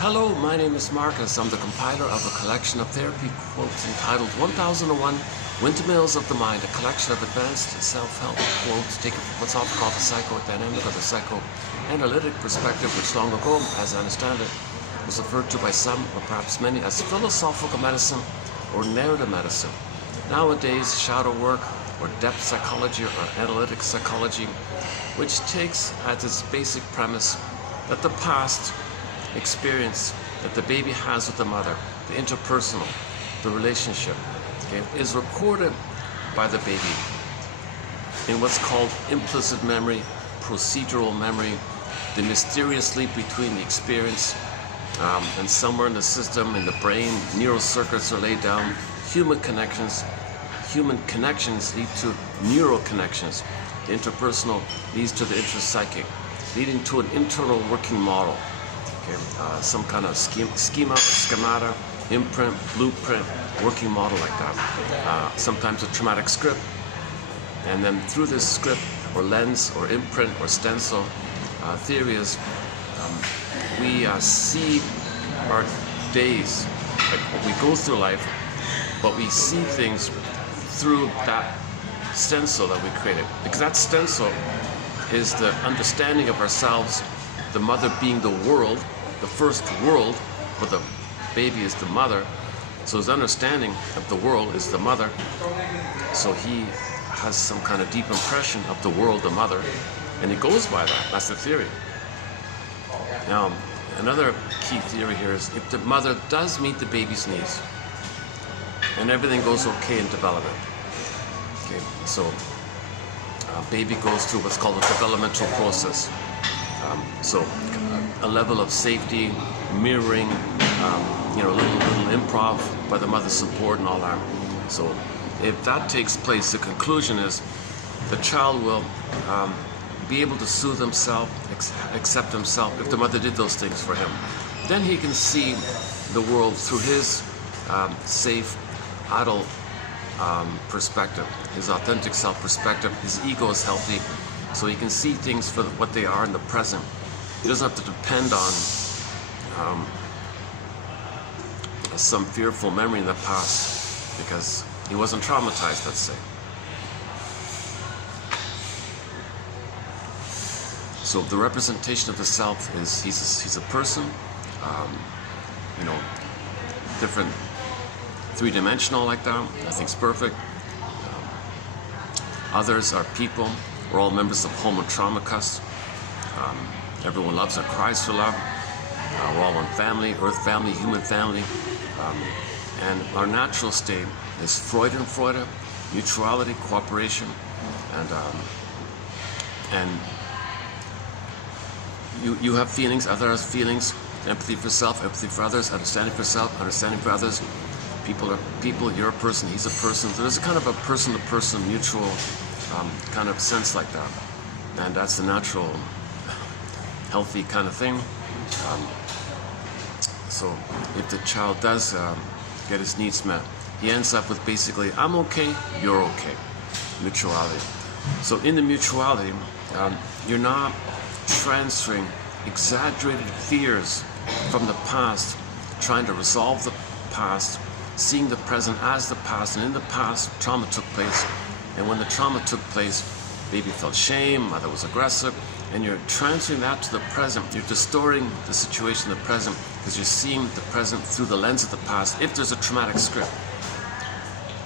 Hello, my name is Marcus. I'm the compiler of a collection of therapy quotes entitled 1001 Windmills of the Mind, a collection of advanced self-help quotes taken from what's often called the psychodynamic or the psychoanalytic perspective, which long ago, as I understand it, was referred to by some, or perhaps many, as philosophical medicine or narrative medicine. Nowadays, shadow work or depth psychology or analytic psychology, which takes as its basic premise that the past experience that the baby has with the mother, the interpersonal, the relationship, okay, is recorded by the baby in what's called implicit memory, procedural memory, the mysterious link between the experience and somewhere in the system, in the brain, neural circuits are laid down, human connections lead to neural connections. The interpersonal leads to the intrapsychic, leading to an internal working model. Okay, some kind of schemata, imprint, blueprint, working model like that. Sometimes a traumatic script, and then through this script or lens or imprint or stencil, theory is we see our days, like we go through life, but we see things through that stencil that we created, because that stencil is the understanding of ourselves, the mother being the world, the first world, where the baby is the mother. So his understanding of the world is the mother. So he has some kind of deep impression of the world, the mother, and he goes by that. That's the theory. Now, another key theory here is if the mother does meet the baby's needs, and everything goes okay in development. Okay, so baby goes through what's called a developmental process. So a level of safety, mirroring, little improv by the mother's support and all that. So if that takes place, the conclusion is the child will be able to soothe himself, accept himself if the mother did those things for him. Then he can see the world through his safe, adult perspective, his authentic self perspective. His ego is healthy, so he can see things for what they are in the present. He doesn't have to depend on some fearful memory in the past because he wasn't traumatized, let's say. So the representation of the self is he's a person, different, three-dimensional like that. Nothing's perfect. Others are people. We're all members of Homo Traumacus. Everyone loves and cries for love. We're all one family, earth family, human family. And our natural state is Freud and Freude, mutuality, cooperation, and you have feelings, others have feelings, empathy for self, empathy for others, understanding for self, understanding for others. People are people, you're a person, he's a person. So there's a kind of a person-to-person mutual kind of sense like that. And that's the natural, healthy kind of thing. So if the child does get his needs met, he ends up with basically, I'm okay, you're okay. Mutuality. So in the mutuality, you're not transferring exaggerated fears from the past, trying to resolve the past, seeing the present as the past, and in the past, trauma took place, and when the trauma took place, baby felt shame, mother was aggressive, and you're transferring that to the present. You're distorting the situation in the present because you're seeing the present through the lens of the past if there's a traumatic script.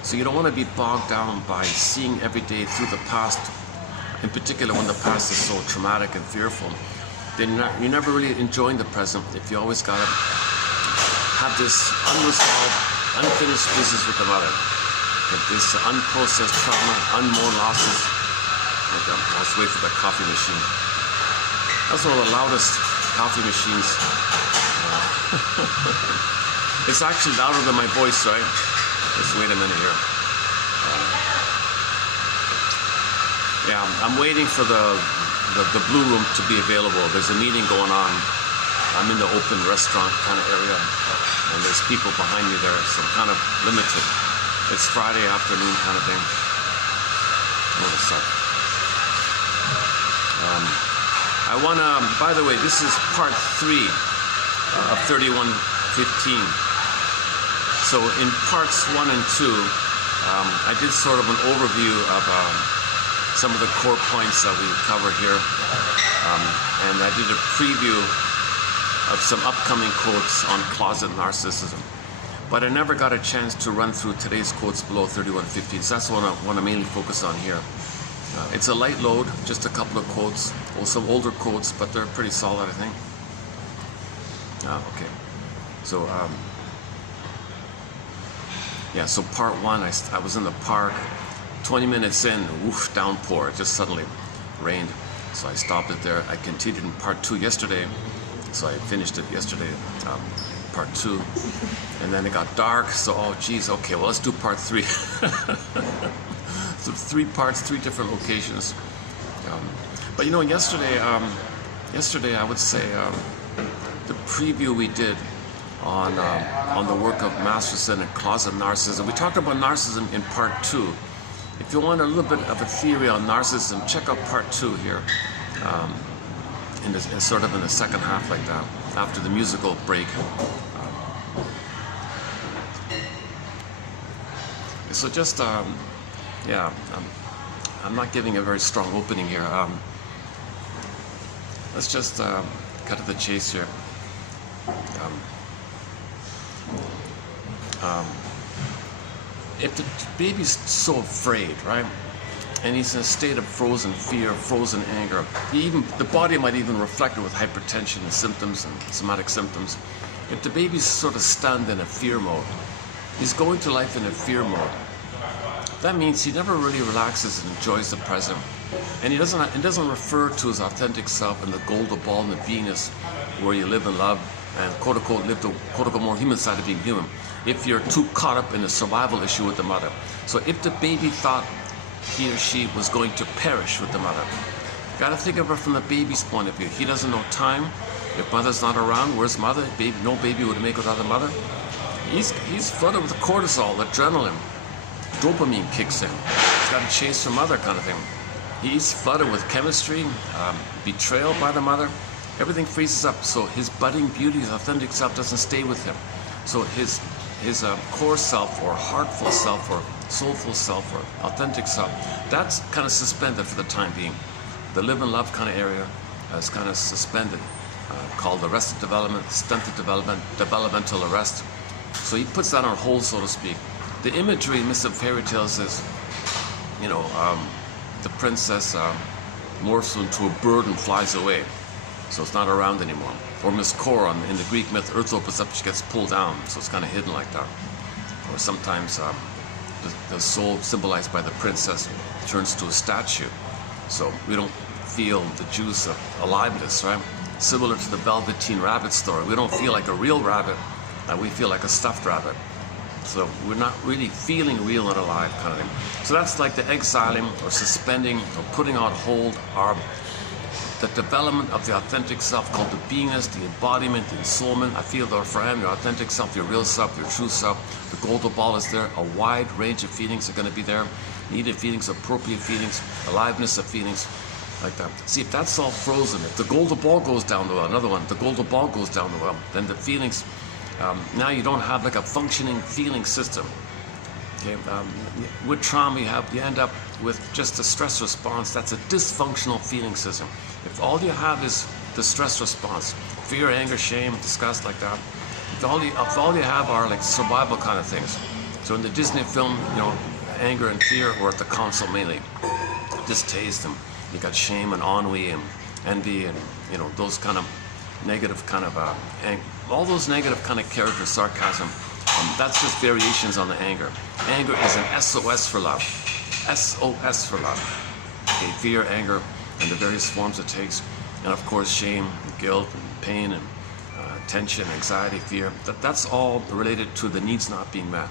So you don't want to be bogged down by seeing every day through the past, in particular when the past is so traumatic and fearful. Then you're never really enjoying the present if you always gotta have this unresolved, unfinished business with the mother. This unprocessed trauma, unmourned losses. I was waiting for that coffee machine. That's one of the loudest coffee machines. It's actually louder than my voice, right? Just wait a minute here. Yeah, I'm waiting for the blue room to be available. There's a meeting going on. I'm in the open restaurant kind of area, and there's people behind me there, so I'm kind of limited. It's Friday afternoon kind of thing. Hold a sec. I want to, by the way, this is part 3 of 3115. So in parts 1 and 2, I did sort of an overview of some of the core points that we cover here, and I did a preview of some upcoming quotes on closet narcissism. But I never got a chance to run through today's quotes below 3115, so that's what I want to mainly focus on here. It's a light load, just a couple of quotes, or some older quotes, but they're pretty solid, I think. Okay. So, yeah, so part 1, I was in the park, 20 minutes in, woof, downpour, it just suddenly rained. So I stopped it there. I continued in part 2 yesterday, so I finished it yesterday, part 2. And then it got dark, so, oh geez, okay, well, let's do part 3. So 3 parts, 3 different locations. But you know, yesterday I would say the preview we did on the work of Masterson and closet narcissism. We talked about narcissism in part 2. If you want a little bit of a theory on narcissism, check out part 2 here, sort of in the second half like that, after the musical break. So just, yeah, I'm not giving a very strong opening here. Let's just cut to the chase here. If the baby's so afraid, right, and he's in a state of frozen fear, frozen anger, the body might even reflect it with hypertension and symptoms and somatic symptoms. If the baby's sort of stunned in a fear mode, he's going through life in a fear mode. That means he never really relaxes and enjoys the present, and he doesn't refer to his authentic self and the golden ball and the beingness where you live and love and quote unquote live the quote unquote more human side of being human. If you're too caught up in the survival issue with the mother. So if the baby thought he or she was going to perish with the mother, you gotta think of it from the baby's point of view. He doesn't know time. If mother's not around, where's mother? Baby, no baby would make without a mother. He's flooded with cortisol, adrenaline, dopamine kicks in. He's got to chase her mother kind of thing. He's flooded with chemistry, betrayal by the mother. Everything freezes up, so his budding beauty, his authentic self doesn't stay with him. So his core self or heartful self or soulful self or authentic self, that's kind of suspended for the time being. The live and love kind of area is kind of suspended, called arrested development, stunted development, developmental arrest. So he puts that on hold, so to speak. The imagery in Mists of Fairy Tales is, you know, the princess morphs into a bird and flies away, so it's not around anymore. Or Miss Cora in the Greek myth, Earth opens up, she gets pulled down, so it's kind of hidden like that. Or sometimes the soul symbolized by the princess turns to a statue, so we don't feel the juice of aliveness, right? Similar to the Velveteen Rabbit story, we don't feel like a real rabbit, we feel like a stuffed rabbit. So we're not really feeling real and alive kind of thing. So that's like the exiling or suspending or putting on hold the development of the authentic self called the beingness, the embodiment, the ensoulment. I feel the Ephraim, your authentic self, your real self, your true self. The golden ball is there. A wide range of feelings are going to be there. Needed feelings, appropriate feelings, aliveness of feelings, like that. See, if that's all frozen, if the golden ball goes down the well, another one, the golden ball goes down the well, then the feelings, now you don't have like a functioning feeling system. Okay, with trauma, you end up with just a stress response. That's a dysfunctional feeling system. If all you have is the stress response, fear, anger, shame, disgust, like that, if all you have are like survival kind of things. So in the Disney film, you know, anger and fear were at the console mainly. Distaste, and you got shame and ennui and envy and, you know, those kind of negative kind of all those negative kind of characters, sarcasm. That's just variations on the anger. Anger is an SOS for love. SOS for love. Okay, fear, anger, and the various forms it takes. And of course, shame, guilt, and pain, and tension, anxiety, fear. That's all related to the needs not being met.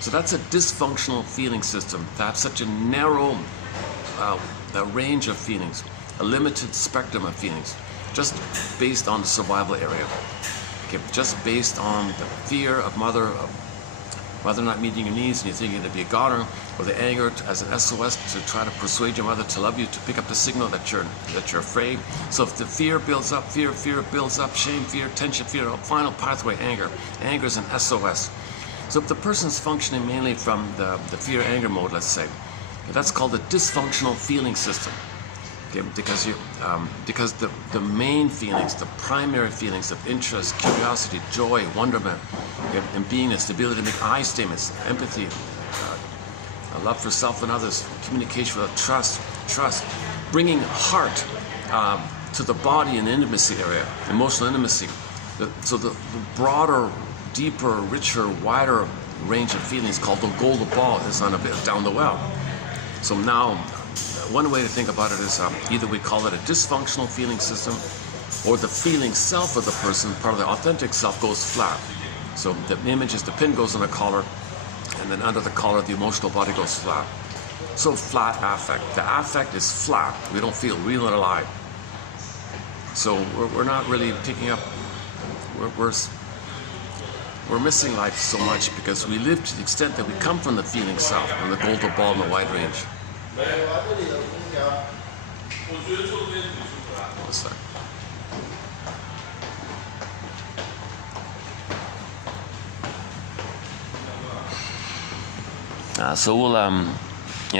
So that's a dysfunctional feeling system. That's such a narrow range of feelings, a limited spectrum of feelings, just based on the survival area. Okay, just based on the fear of mother, mother not meeting your needs and you think it'd be a goner, or the anger as an SOS to try to persuade your mother to love you, to pick up the signal that you're afraid. So if the fear builds up, fear builds up, shame, fear, tension, fear, final pathway, anger. Anger is an SOS. So if the person's functioning mainly from the fear-anger mode, let's say, that's called the dysfunctional feeling system. Okay, because the main feelings, the primary feelings of interest, curiosity, joy, wonderment, okay, and beingness, the ability to make I statements, empathy, a love for self and others, communication with trust, bringing heart to the body in the intimacy area, emotional intimacy. So the broader, deeper, richer, wider range of feelings called the golden ball is on a bit down the well. So now, one way to think about it is either we call it a dysfunctional feeling system, or the feeling self of the person, part of the authentic self, goes flat. So the image is the pin goes on the collar, and then under the collar the emotional body goes flat. So flat affect. The affect is flat. We don't feel real and alive. So we're not really picking up. We're missing life so much because we live to the extent that we come from the feeling self and the golden ball in the wide range. What's that? So we'll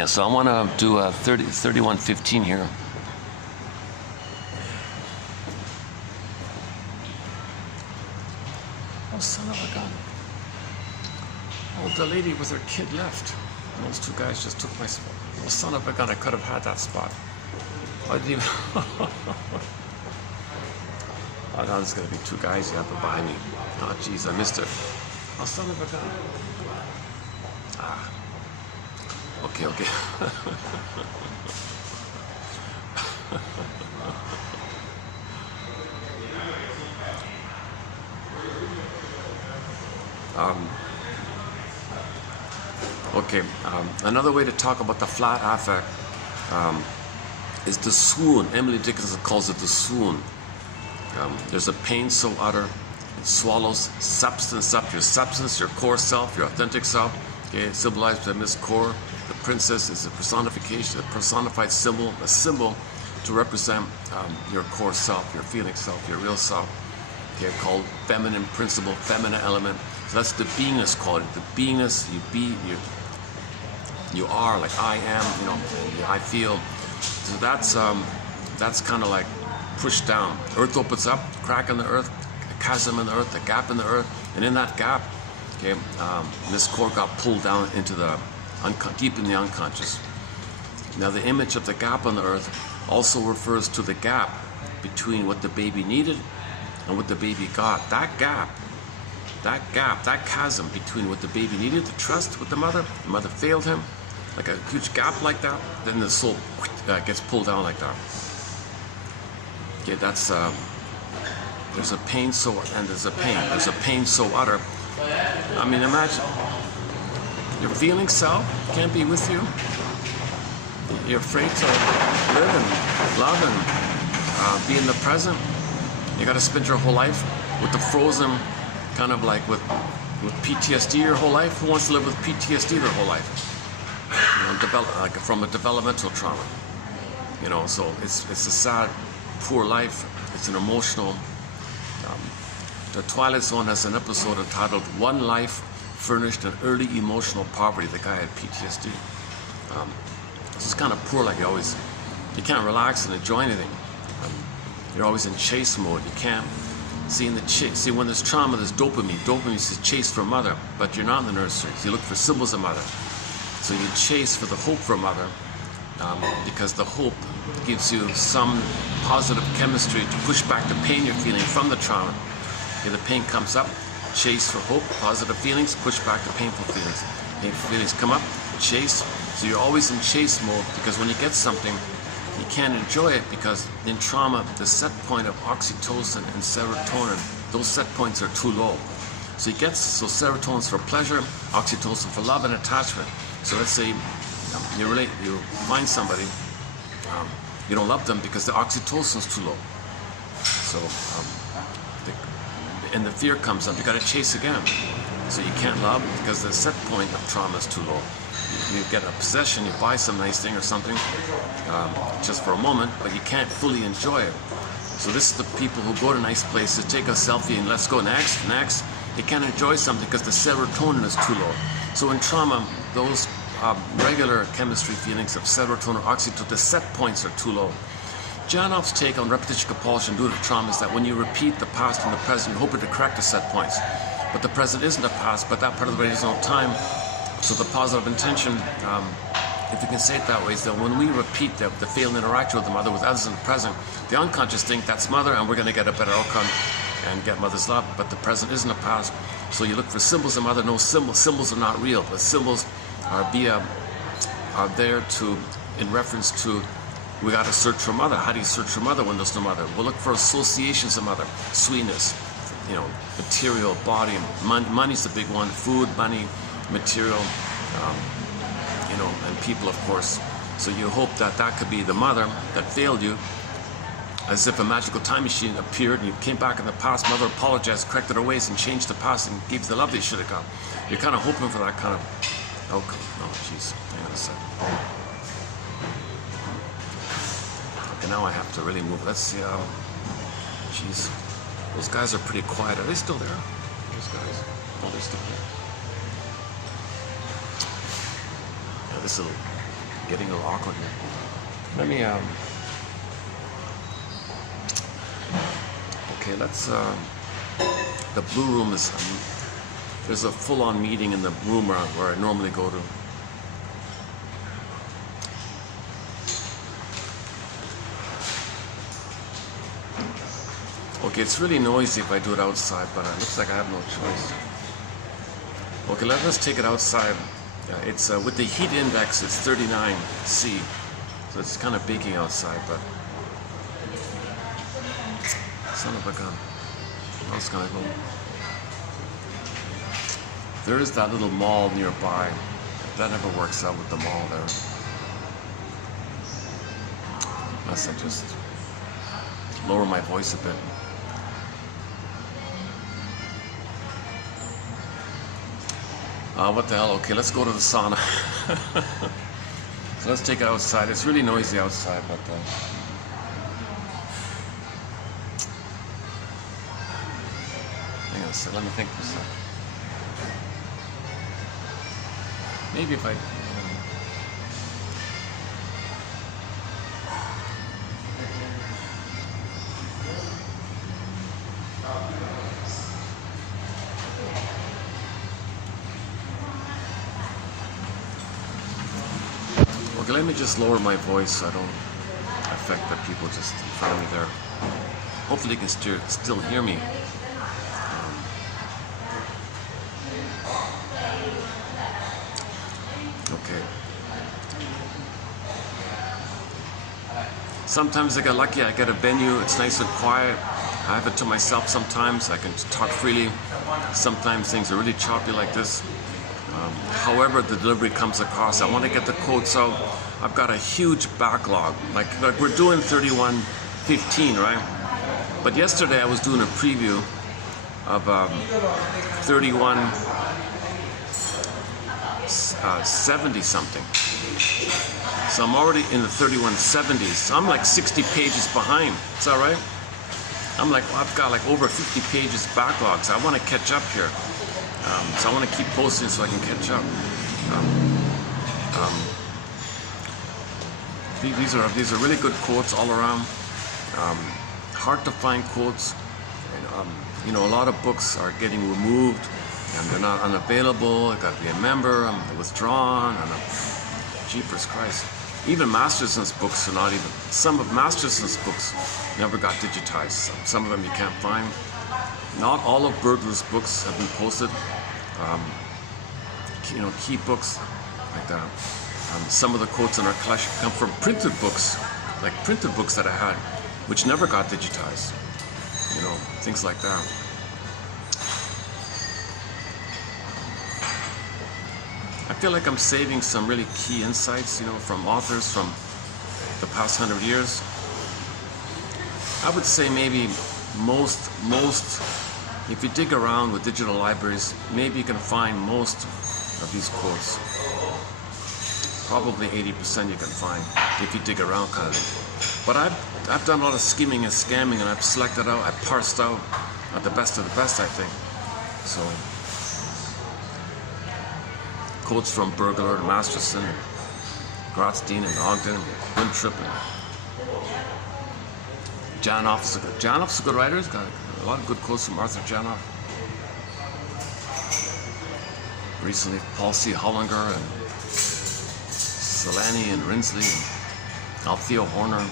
so I want to do 31:15 here. Oh, son of a gun. Oh, the lady with her kid left. And those two guys just took my spot. Oh, son of a gun, I could have had that spot. I didn't even... Oh, now there's going to be two guys here behind me. Oh, jeez, I missed it. Oh, son of a gun. Ah. Okay. Another way to talk about the flat affect is the swoon. Emily Dickinson calls it the swoon. There's a pain so utter, it swallows substance up, your substance, your core self, your authentic self. Okay, symbolized by Miss Core. The princess is a personification, a personified symbol, a symbol to represent your core self, your feeling self, your real self. Okay, called feminine principle, feminine element. So that's the beingness quality. The beingness, you are, like I am, I feel. So that's kind of like pushed down. Earth opens up, crack in the earth, a chasm in the earth, a gap in the earth, and in that gap, okay, this core got pulled down into the deep in the unconscious. Now the image of the gap on the earth also refers to the gap between what the baby needed and what the baby got. That gap, that chasm between what the baby needed, the trust with the mother failed him, like a huge gap like that, then the soul gets pulled down like that. Okay, that's, there's a pain so, and there's a pain so utter. I mean, imagine, your feeling self can't be with you. You're afraid to live and love and be in the present. You got to spend your whole life with the frozen, kind of like with PTSD your whole life. Who wants to live with PTSD their whole life? Like from a developmental trauma. So it's a sad, poor life. It's an emotional. The Twilight Zone has an episode entitled "One Life Furnished an Early Emotional Poverty." The guy had PTSD. This is kind of poor. Like you can't relax and enjoy anything. You're always in chase mode. You can't see when there's trauma, there's dopamine. Dopamine is chase for mother, but you're not in the nursery. So you look for symbols of mother. So you chase for the hope for mother, because the hope gives you some positive chemistry to push back the pain you're feeling from the trauma. Okay, the pain comes up, chase for hope, positive feelings, push back the painful feelings. Painful feelings come up, chase. So you're always in chase mode, because when you get something, you can't enjoy it, because in trauma, the set point of oxytocin and serotonin, those set points are too low. So serotonin's for pleasure, oxytocin for love and attachment. So let's say you find somebody, you don't love them because the oxytocin's too low. So, and the fear comes up, you gotta chase again. So you can't love because the set point of trauma is too low. You get a possession, you buy some nice thing or something, just for a moment, but you can't fully enjoy it. So this is the people who go to nice places, take a selfie, and let's go next. They can't enjoy something because the serotonin is too low. So in trauma, those regular chemistry feelings of serotonin, oxytocin, the set points are too low. Janoff's take on repetition compulsion due to trauma is that when you repeat the past and the present, you're hoping to correct the set points. But the present isn't a past, but that part of the brain is no time. So the positive intention, if you can say it that way, is that when we repeat the failed interaction with the mother with others in the present, the unconscious think that's mother and we're going to get a better outcome and get mother's love, but the present isn't a past. So you look for symbols in mother. No symbols are not real, but symbols are there to, in reference to, we got to search for mother. How do you search for mother when there's no mother? We'll look for associations of mother, sweetness, material, body, money's the big one, food, money, material, and people, of course. So you hope that could be the mother that failed you, as if a magical time machine appeared and you came back in the past, mother apologized, corrected her ways, and changed the past and gave you the love they should have got. You're kind of hoping for that kind of outcome. Oh, jeez. Hang on a sec. Okay, now I have to really move. Let's see. Jeez. Those guys are pretty quiet. Are they still there? Those guys? Oh, they're still there. Yeah, this is getting a little awkward here. Let me, okay, let's, the blue room is, there's a full-on meeting in the room where I normally go to. Okay, it's really noisy if I do it outside, but it looks like I have no choice. Okay, let's take it outside. It's with the heat index, it's 39°C, so it's kind of baking outside, but son of a gun. How else can I go? There is that little mall nearby. That never works out with the mall there. Unless I just lower my voice a bit. What the hell? Okay, let's go to the sauna. So let's take it outside. It's really noisy outside, but hang on a second. Let me think for a second. Maybe if I. Okay, let me just lower my voice so I don't affect the people just in front of me there. Hopefully you can still hear me. Okay. Sometimes I get lucky, I get a venue, it's nice and quiet. I have it to myself sometimes, I can talk freely. Sometimes things are really choppy like this. However the delivery comes across, I want to get the quotes out. I've got a huge backlog. Like we're doing 31:15, right? But yesterday I was doing a preview of 31:70 something. So I'm already in the 31:70s. So I'm like 60 pages behind. Is that right? I'm like, well, I've got like over 50 pages backlog, so I want to catch up here. So I want to keep posting so I can catch up. These are really good quotes all around. Hard to find quotes. And, a lot of books are getting removed and they're not unavailable. I got to be a member. I'm withdrawn. And jeepers Christ. Even Masterson's books are not even. Some of Masterson's books never got digitized. Some of them you can't find. Not all of Bergler's books have been posted. Key books like that. Some of the quotes in our collection come from printed books, like printed books that I had, which never got digitized. Things like that. I feel like I'm saving some really key insights, from authors from the past 100 years. I would say maybe most if you dig around with digital libraries, maybe you can find most of these quotes. Probably 80% you can find if you dig around, kind of thing. But I've done a lot of skimming and scamming, and I've selected out, I've parsed out the best of the best, I think. So, quotes from Burglar and Masterson, and Grotstein and Ogden, and Winthrop, and Janoff's a good writer. He's got a lot of good quotes from Arthur Janoff. Recently, Paul C. Hollinger and Solani and Rinsley and Althea Horner.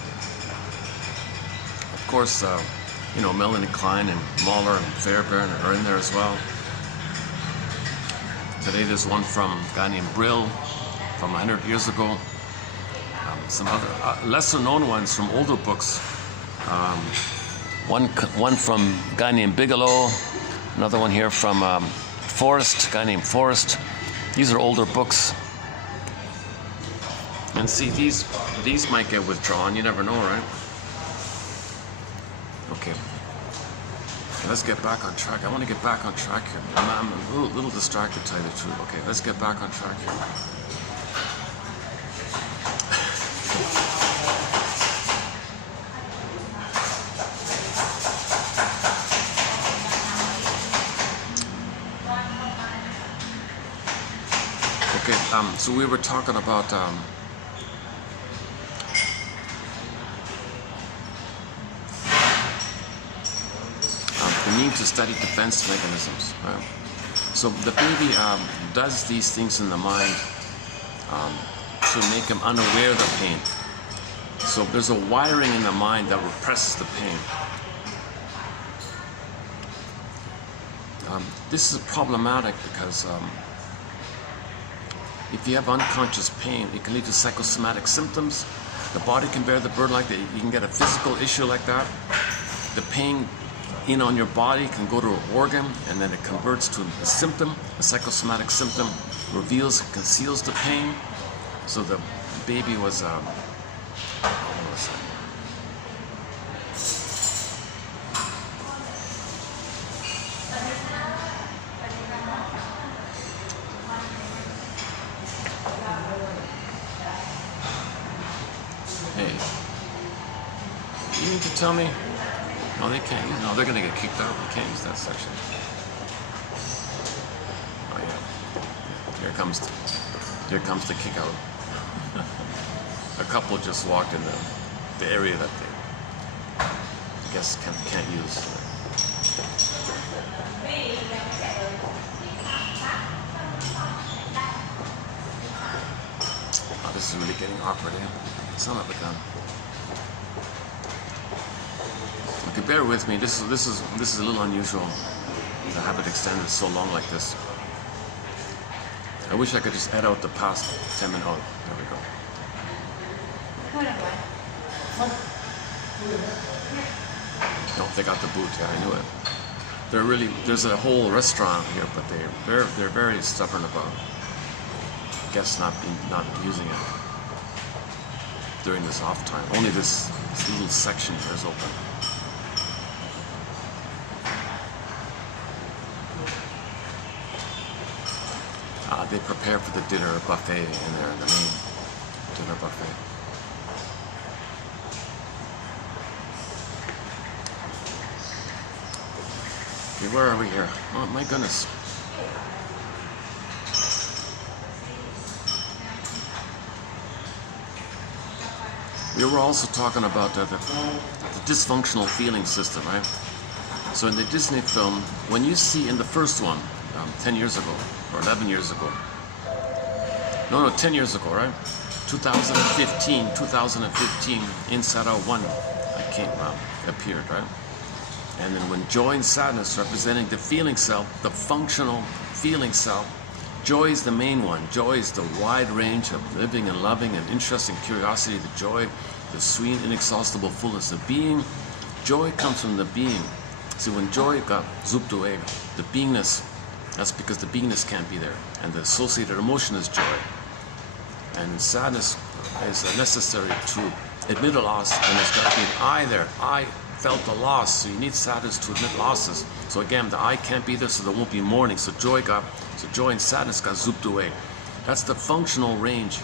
Of course, Melanie Klein and Mahler and Fairbairn are in there as well. Today there's one from a guy named Brill from 100 years ago. Some other lesser known ones from older books. One from a guy named Bigelow. Another one here from Forrest, a guy named Forrest. These are older books. And see, these might get withdrawn. You never know, right? Okay. Let's get back on track. I want to get back on track here. I'm a little distracted, to tell you the truth. Okay, let's get back on track here. Okay, so we were talking about the need to study defense mechanisms. Right? So the baby does these things in the mind to make him unaware of the pain. So there's a wiring in the mind that represses the pain. This is problematic because if you have unconscious pain, it can lead to psychosomatic symptoms. The body can bear the burden like that. You can get a physical issue like that. The pain on your body can go to an organ, and then it converts to a symptom. A psychosomatic symptom reveals and conceals the pain. So the baby was hey, you need to tell me. No, they can't use. No, they're gonna get kicked out. They can't use that section. Oh yeah. Here comes the kick out. A couple just walked in the area that they, I guess, can't use. Oh, this is really getting awkward here. Son of a gun. Okay, bear with me. This is a little unusual to have it extended so long like this. I wish I could just add out the past 10 minutes. Oh, there we go. No, they got the boot. Yeah, I knew it. There's a whole restaurant here, but they're very stubborn about guests not using it during this off time. Only this little section here is open. They prepare for the dinner buffet in there, the main dinner buffet. Okay, where are we here? Oh my goodness. We were also talking about the dysfunctional feeling system, right? So in the Disney film, when you see in the first one, 10 years ago, or 11 years ago. No, 10 years ago, right? 2015, Inside Out 1 appeared, right? And then when joy and sadness representing the feeling self, the functional feeling self, joy is the main one. Joy is the wide range of living and loving and interest and curiosity, the joy, the sweet, inexhaustible fullness of being. Joy comes from the being. See, when joy got zooped away, the beingness, that's because the beingness can't be there. And the associated emotion is joy. And sadness is necessary to admit a loss, and there's got to be an I there. felt the loss. So you need sadness to admit losses. So again, the I can't be there, so there won't be mourning. So joy and sadness got zooped away. That's the functional range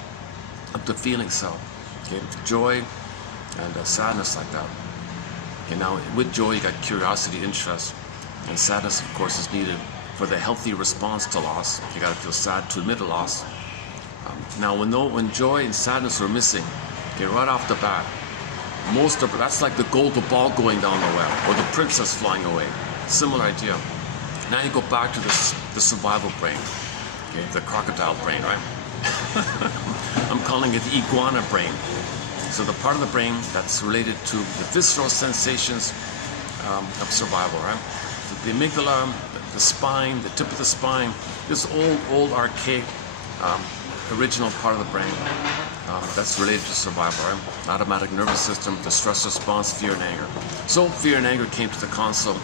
of the feeling self. Okay, joy and sadness like that. Okay, now with joy you got curiosity, interest, and sadness, of course, is needed for the healthy response to loss. You got to feel sad to admit a loss. Now, when joy and sadness are missing, okay, right off the bat, that's like the golden ball going down the well, or the princess flying away. Similar idea. Now you go back to the survival brain, okay, the crocodile brain, right? I'm calling it the iguana brain. So the part of the brain that's related to the visceral sensations of survival, right? The amygdala, the spine, the tip of the spine, this old archaic original part of the brain that's related to survival, right? Automatic nervous system, the stress response, fear and anger. So fear and anger came to the console,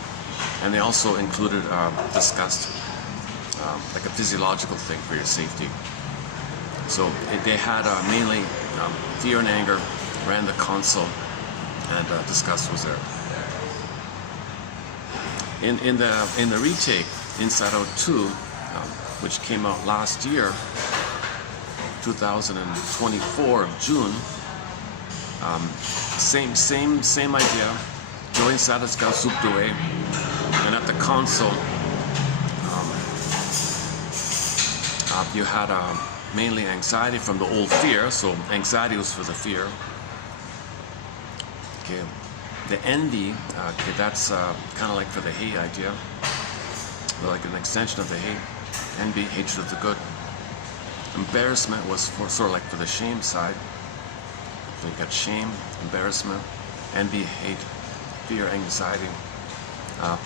and they also included disgust, like a physiological thing for your safety. So they had mainly fear and anger ran the console, and disgust was there. In the retake, Inside Out 2, which came out last year, 2024 of June, same idea. Joy and sadness got zooped away, and at the console, you had mainly anxiety from the old fear. So anxiety was for the fear. Okay, the envy. Okay, that's kind of like for the hate idea, like an extension of the hate. Envy, hatred of the good. Embarrassment was for sort of like for the shame side. So you got shame, embarrassment, envy, hate, fear, anxiety.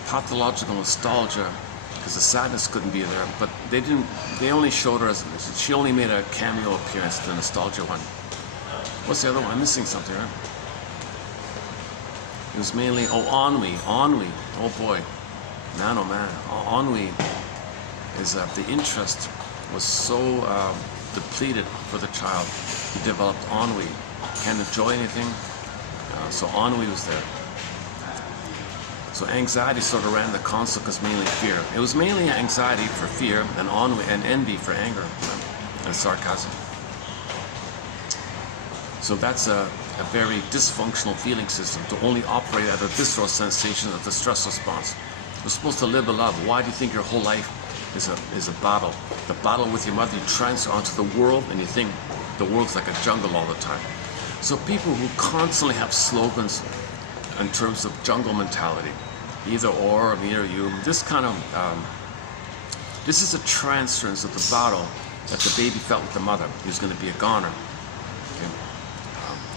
Pathological nostalgia, because the sadness couldn't be there, but they only showed her as, she only made a cameo appearance, the nostalgia one. What's the other one? I'm missing something, right? It was mainly, ennui, oh boy, man, oh man, ennui is the interest was so depleted for the child. He developed ennui, can't enjoy anything, so ennui was there. So anxiety sort of ran the console because mainly fear. It was mainly anxiety for fear and ennui and envy for anger and sarcasm. So that's a very dysfunctional feeling system to only operate at a visceral sensation of the stress response. You're supposed to live in love. Why do you think your whole life is a battle? The battle with your mother, you transfer onto the world and you think the world's like a jungle all the time. So people who constantly have slogans in terms of jungle mentality, either or, me or you, this kind of, this is a transference of the battle that the baby felt with the mother. He was going to be a goner. Okay?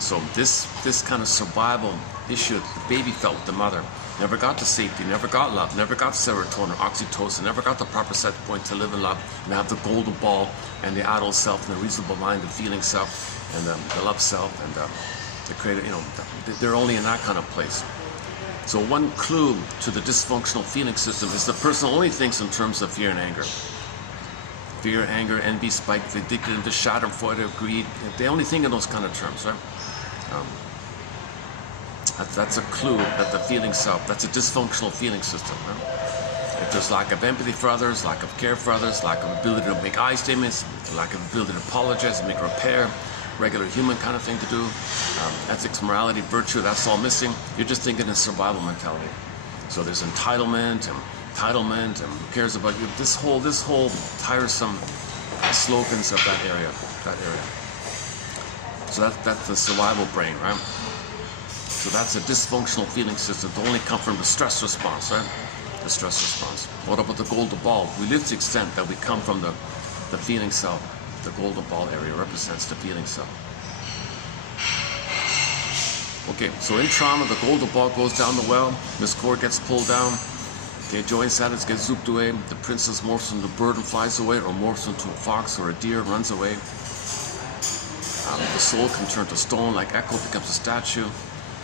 So this kind of survival issue that the baby felt with the mother, never got to safety, never got love, never got serotonin, oxytocin, never got the proper set point to live in love and have the golden ball and the adult self and the reasonable mind, the feeling self and the love self and the creative, they're only in that kind of place. So one clue to the dysfunctional feeling system is the person only thinks in terms of fear and anger. Fear, anger, envy, spite, vindictive, schadenfreude, greed. They only think in those kind of terms, right? That's a clue that the feeling self, that's a dysfunctional feeling system. Right? If there's lack of empathy for others, lack of care for others, lack of ability to make I statements, lack of ability to apologize, make repair, regular human kind of thing to do, ethics, morality, virtue, that's all missing. You're just thinking in survival mentality. So there's entitlement, and who cares about you? This whole tiresome slogans of that area. So that's the survival brain, right? So that's a dysfunctional feeling system to only come from the stress response, right? The stress response. What about the golden ball? We live to the extent that we come from the feeling self. The golden ball area represents the feeling self. Okay, so in trauma, the golden ball goes down the well, Miss Cord gets pulled down, okay, joy and sadness get zooped away, the princess morphs into a bird and flies away, or morphs into a fox or a deer and runs away. The soul can turn to stone, like Echo becomes a statue.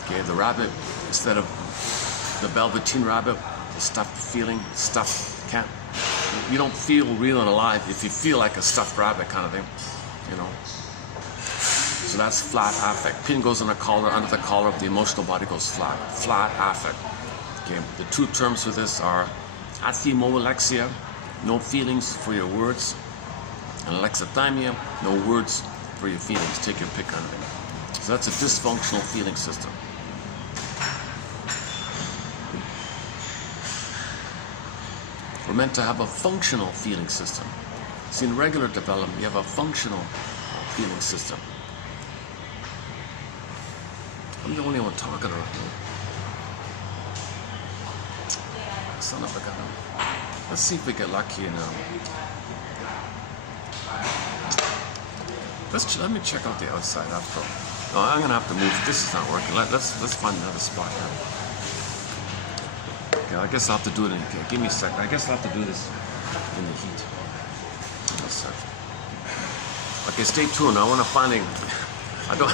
Okay, the rabbit, instead of the velveteen rabbit, the stuffed feeling, stuffed cat. You don't feel real and alive if you feel like a stuffed rabbit kind of thing, So that's flat affect. Pin goes on the collar, under the collar of the emotional body goes flat. Flat affect. Okay. The two terms for this are athemolexia, no feelings for your words, and alexithymia, no words for your feelings. Take your pick on it. So that's a dysfunctional feeling system. We're meant to have a functional feeling system. See, in regular development, you have a functional feeling system. I'm the only one talking around here. Son of a gun. Let's see if we get lucky now. Let me check out the outside after all. No, I'm gonna have to move. This is not working. Let's find another spot here. Okay, I guess I'll have to do it in here. Give me a second. I guess I'll have to do this in the heat. Give me a second. Okay, stay tuned. I want to finally. I don't.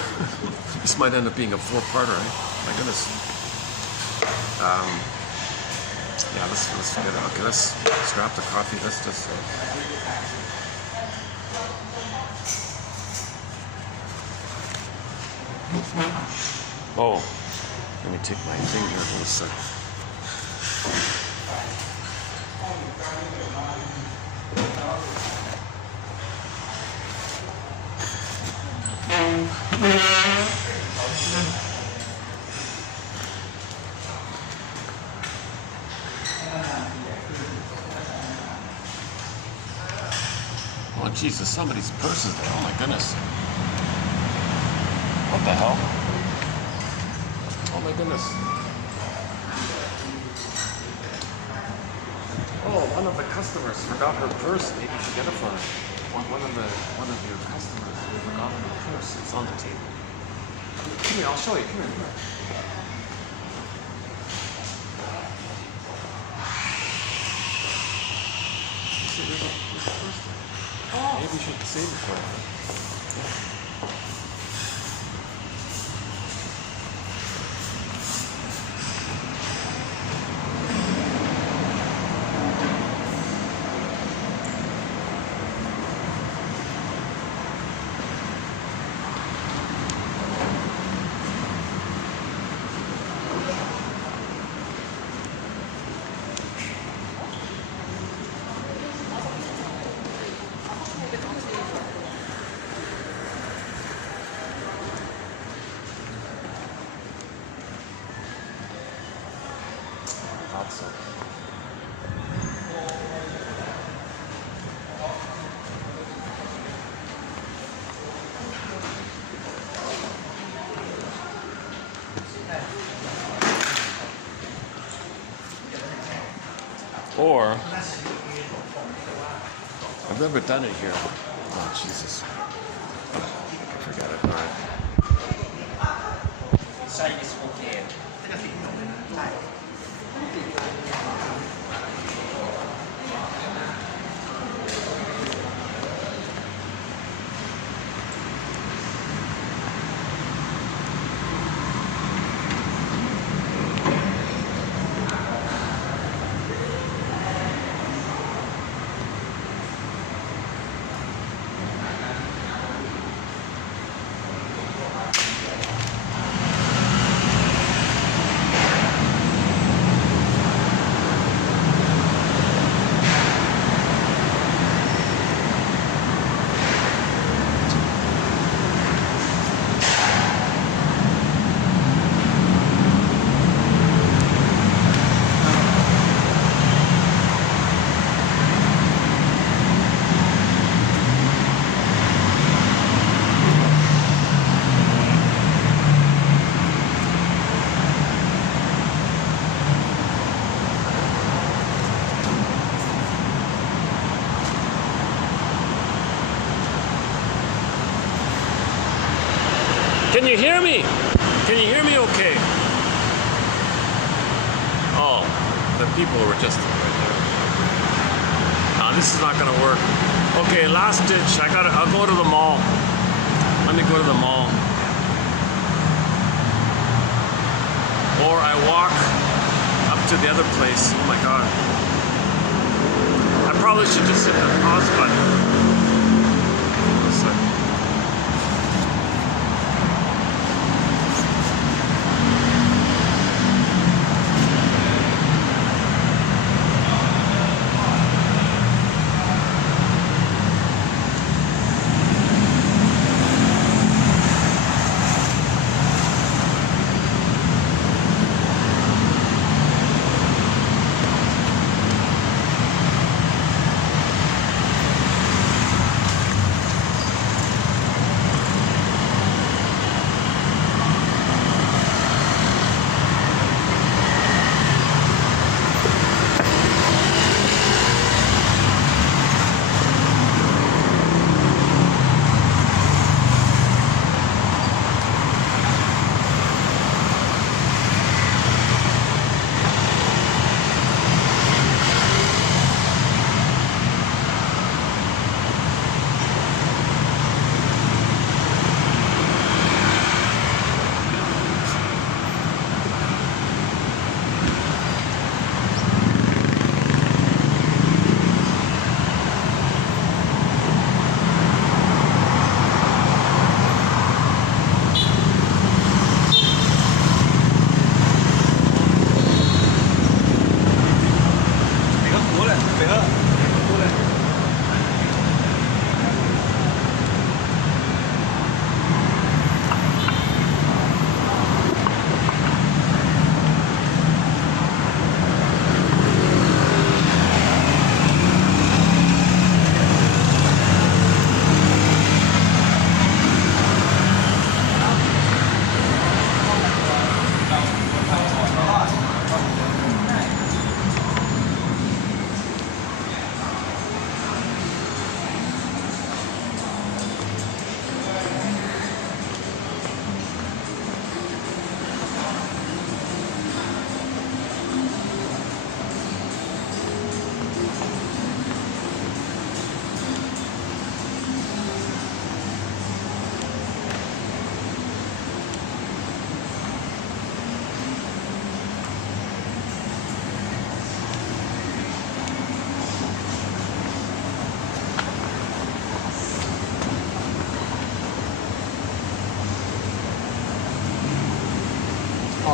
This might end up being a four-parter. Eh? My goodness. Yeah, let's forget it. Okay, let's grab the coffee. Let's just. Oh, let me take my thing here for a sec. Oh Jesus, somebody's purse is there. Oh my goodness. What the hell? Oh my goodness. Oh, one of the customers forgot her purse. Maybe you should get it for her. One of your customers forgot her purse. It's on the table. Come here, I'll show you. Come here. See, there's a purse there. Oh. Maybe you should save it for her. Or, I've never done it here. Oh, Jesus. Forget it. All right. Can you hear me? Can you hear me okay? Oh, the people were just right there. No, this is not gonna work. Okay, last ditch. I'll go to the mall. Let me go to the mall. Or I walk up to the other place. Oh my God. I probably should just hit the pause button.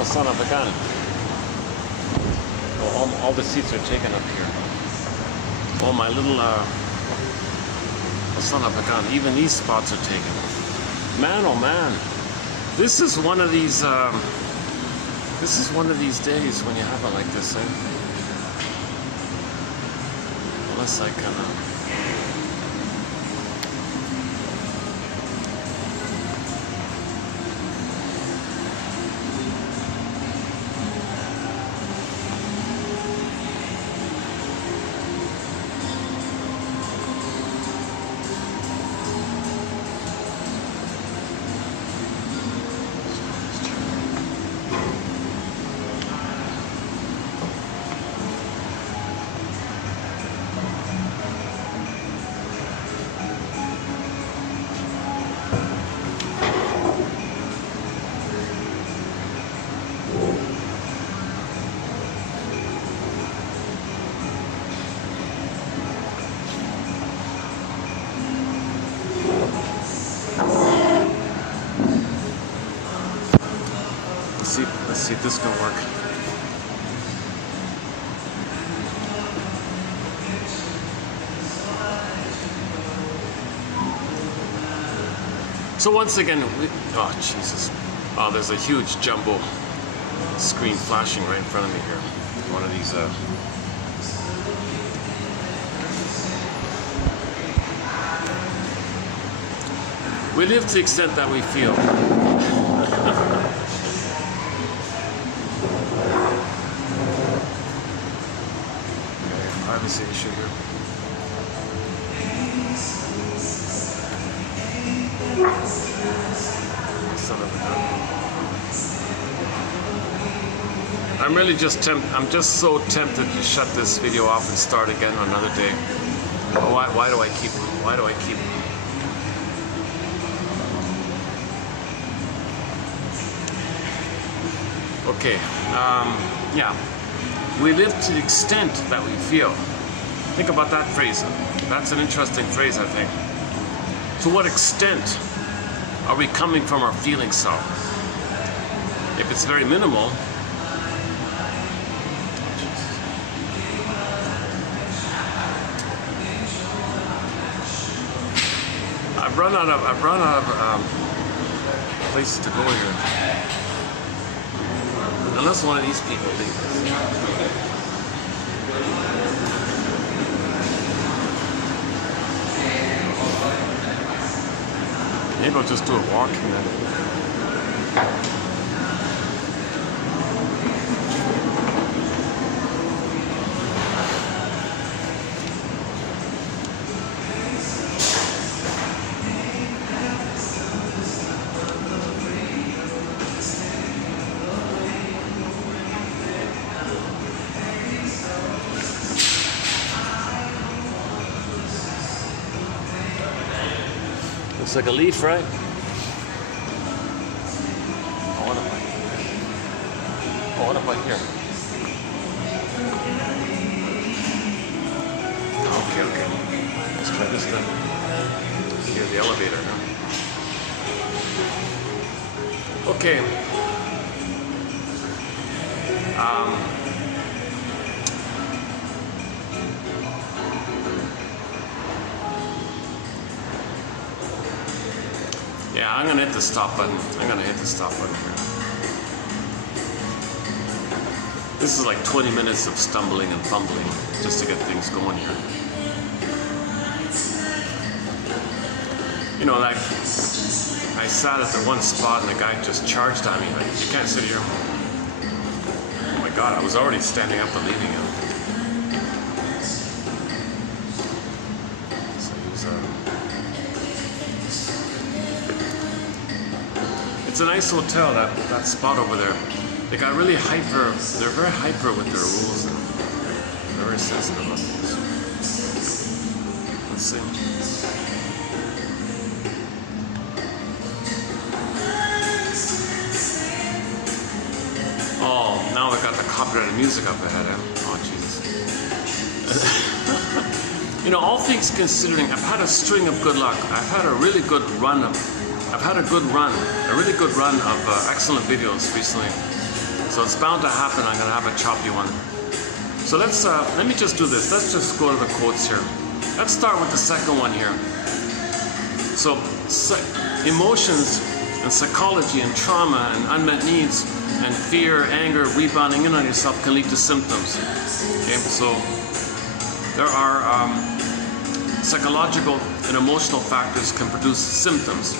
son of a gun. Oh, all the seats are taken up here. Oh, my little, son of a gun. Even these spots are taken. Man, oh man. This is one of these days when you have it like this, eh? Unless I can, let's see if this can work. So once again, oh Jesus, oh, there's a huge jumbo screen flashing right in front of me here. One of these, we live to the extent that we feel. Privacy issue here. Son of a gun. I'm really just so tempted to shut this video off and start again on another day. Why do I keep okay, yeah. We live to the extent that we feel. Think about that phrase. That's an interesting phrase, I think. To what extent are we coming from our feeling self? If it's very minimal, I've run out of places to go here. Unless one of these people leaves. Maybe I'll just do it walking then. Looks like a leaf, right? Oh, what about here? Okay. Let's try this then. Here's the elevator now. Okay. Yeah, I'm gonna hit the stop button. here. This is like 20 minutes of stumbling and fumbling just to get things going here. You know, like, I sat at the one spot and the guy just charged on me. Like, you can't sit here. Oh my God, I was already standing up and leaving him. So he was, it's a nice hotel, that spot over there. They got really hyper, they're very hyper with their rules and very sensitive about things. Let's see. Oh, now they got the copyrighted music up ahead, eh? Oh, Jesus. You know, all things considering, I've had a string of good luck. I've had a really good run of excellent videos recently. So it's bound to happen. I'm going to have a choppy one. So let me just do this. Let's just go to the quotes here. Let's start with the second one here. So emotions and psychology and trauma and unmet needs and fear, anger, rebounding in on yourself can lead to symptoms. Okay, so there are psychological and emotional factors can produce symptoms.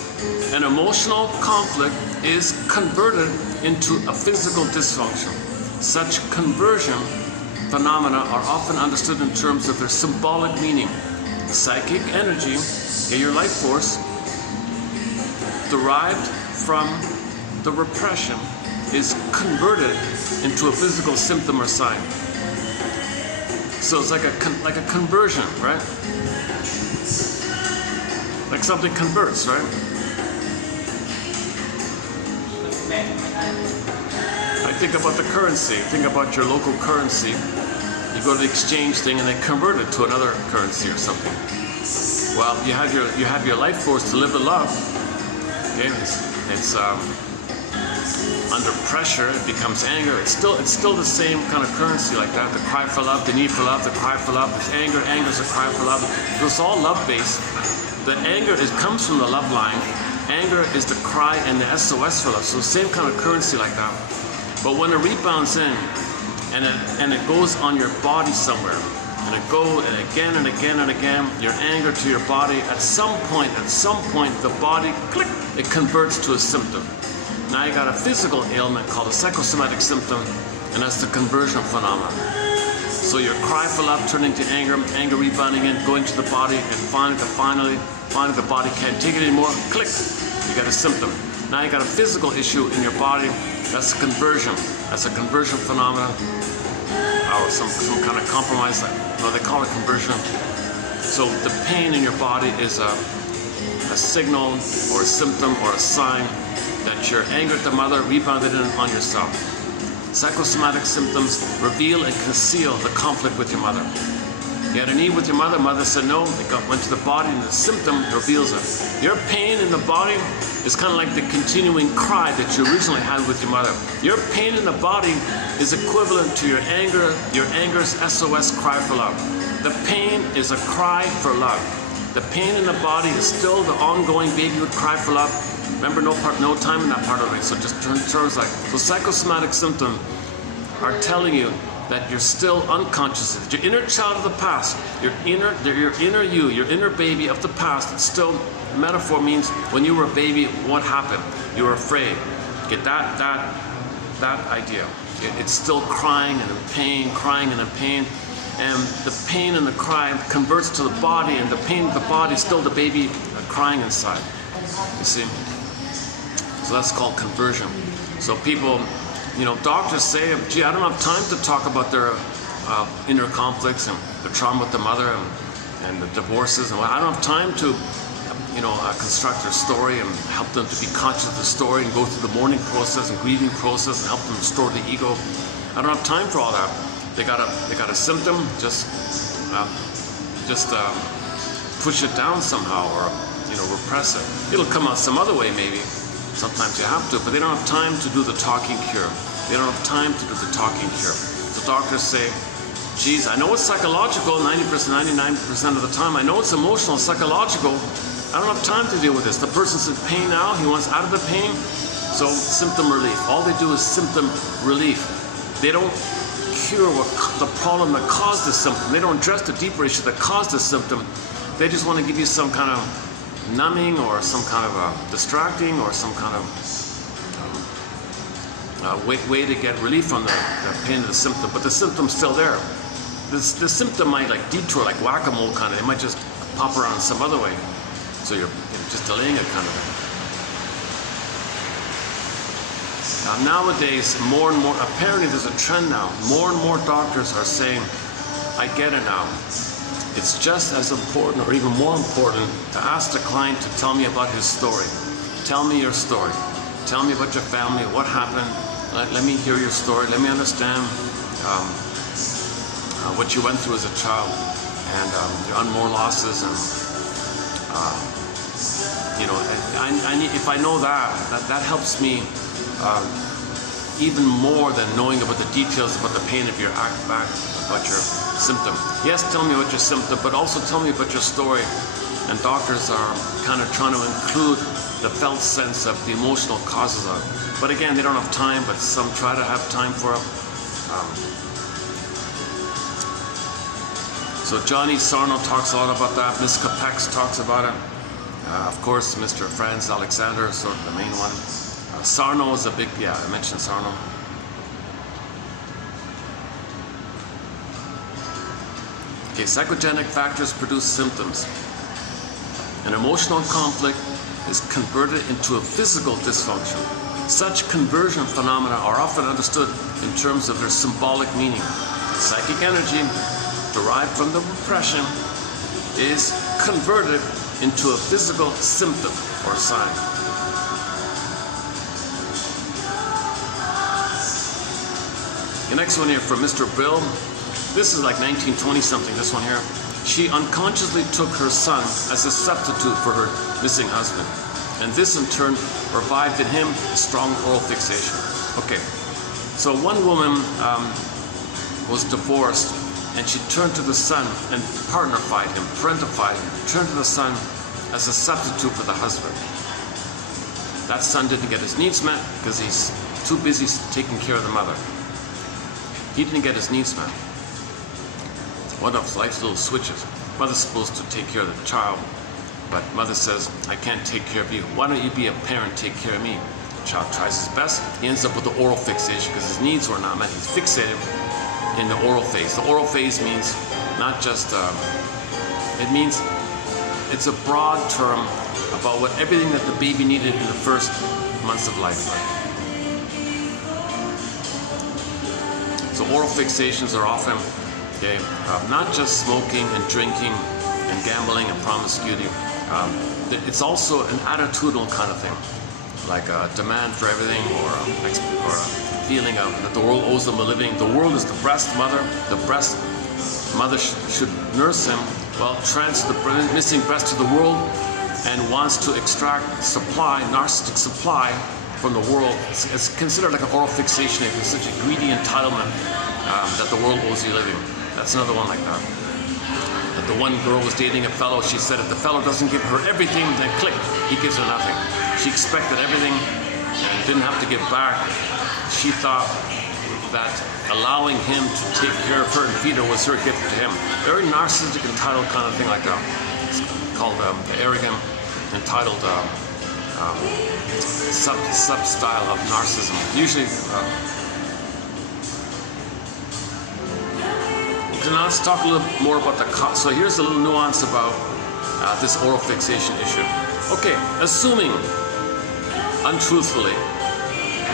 An emotional conflict is converted into a physical dysfunction. Such conversion phenomena are often understood in terms of their symbolic meaning. Psychic energy, your life force, derived from the repression, is converted into a physical symptom or sign. So it's like a conversion, right? Like something converts, right? I think about the currency. Think about your local currency. You go to the exchange thing and they convert it to another currency or something. Well, you have your life force to live the love. Okay, it's under pressure. It becomes anger. It's still the same kind of currency like that. The cry for love, the need for love, the cry for love. It's anger. Anger is a cry for love. It's all love based. The anger comes from the love line. Anger is the cry and the SOS for love. So same kind of currency like that. But when it rebounds in and it goes on your body somewhere, and it goes and again and again and again, your anger to your body, at some point, the body, click, it converts to a symptom. Now you got a physical ailment called a psychosomatic symptom, and that's the conversion phenomenon. So your cry for love turning to anger, anger rebounding in, going to the body, and finally the body can't take it anymore, click, you got a symptom. Now you got a physical issue in your body, that's a conversion. That's a conversion phenomenon, or some kind of compromise, they call it conversion. So the pain in your body is a signal or a symptom or a sign that your anger at the mother rebounded in on yourself. Psychosomatic symptoms reveal and conceal the conflict with your mother. You had a need with your mother, mother said no, it went to the body, and the symptom reveals it. Your pain in the body is kind of like the continuing cry that you originally had with your mother. Your pain in the body is equivalent to your anger's SOS cry for love. The pain is a cry for love. The pain in the body is still the ongoing babyhood cry for love. Remember, no time in that part of it, so just turns like, so psychosomatic symptoms are telling you that you're still unconscious. Your inner child of the past, your inner you, your inner baby of the past, it's still, metaphor means when you were a baby, what happened? You were afraid. Get that idea. It's still crying and in pain, and the pain and the cry converts to the body, and the pain of the body is still the baby crying inside. You see? So that's called conversion. So people, doctors say, gee, I don't have time to talk about their inner conflicts and the trauma with the mother and the divorces, and I don't have time to, construct their story and help them to be conscious of the story and go through the mourning process and grieving process and help them restore the ego. I don't have time for all that. They got a symptom, just push it down somehow, or repress it. It'll come out some other way maybe. Sometimes you have to, but they don't have time to do the talking cure. They don't have time to do the talking cure. So doctors say, geez, I know it's psychological 90%, 99% of the time. I know it's emotional, psychological. I don't have time to deal with this. The person's in pain now. He wants out of the pain. So symptom relief. All they do is symptom relief. They don't cure the problem that caused the symptom. They don't address the deeper issue that caused the symptom. They just want to give you some kind of numbing or some kind of distracting or some kind of way to get relief from the pain of the symptom. But the symptom's still there. The symptom might detour like whack-a-mole kind of. It might just pop around some other way. So you're just delaying it kind of thing. Now nowadays, more and more, apparently there's a trend now. More and more doctors are saying, I get it now. It's just as important or even more important to ask the client to tell me about his story. Tell me your story. Tell me about your family, what happened. Let me hear your story. Let me understand what you went through as a child and your unborn losses. And if I know that helps me even more than knowing about the details about the pain of your about your symptom. Yes, tell me about your symptom, but also tell me about your story. And doctors are kind of trying to include the felt sense of the emotional causes of it. But again, they don't have time, but some try to have time for it. So Johnny Sarno talks a lot about that. Ms. Capex talks about it. Of course, Mr. Franz Alexander is sort of the main one. Sarno is a big, yeah, I mentioned Sarno. Okay, psychogenic factors produce symptoms. An emotional conflict is converted into a physical dysfunction. Such conversion phenomena are often understood in terms of their symbolic meaning. Psychic energy derived from the repression is converted into a physical symptom or sign. The next one here from Mr. Brill. This is like 1920 something, this one here. She unconsciously took her son as a substitute for her missing husband. And this in turn revived in him a strong oral fixation. Okay, so one woman was divorced, and she turned to the son and partnerified him, parentified him, turned to the son as a substitute for the husband. That son didn't get his needs met because he's too busy taking care of the mother. He didn't get his needs met. One of life's little switches. Mother's supposed to take care of the child, but mother says, I can't take care of you. Why don't you be a parent, take care of me? The child tries his best. He ends up with the oral fixation because his needs were not met. He's fixated in the oral phase. The oral phase means not just, it means it's a broad term about what everything that the baby needed in the first months of life. So oral fixations are often not just smoking and drinking and gambling and promiscuity. It's also an attitudinal kind of thing, like a demand for everything, or a feeling of that the world owes them a living. The world is the breast mother. The breast mother should nurse him. Well, transfer the missing breast to the world and wants to extract supply, narcissistic supply from the world. It's considered like an oral fixation. It's such a greedy entitlement that the world owes you living. That's another one like that. The one girl was dating a fellow. She said if the fellow doesn't give her everything, then click, he gives her nothing. She expected everything and didn't have to give back. She thought that allowing him to take care of her and feed her was her gift to him. Very narcissistic, entitled kind of thing like that. It's called the arrogant, entitled sub-style of narcissism. Usually, now let's talk a little more about the cause. So here's a little nuance about this oral fixation issue. Okay, assuming, untruthfully,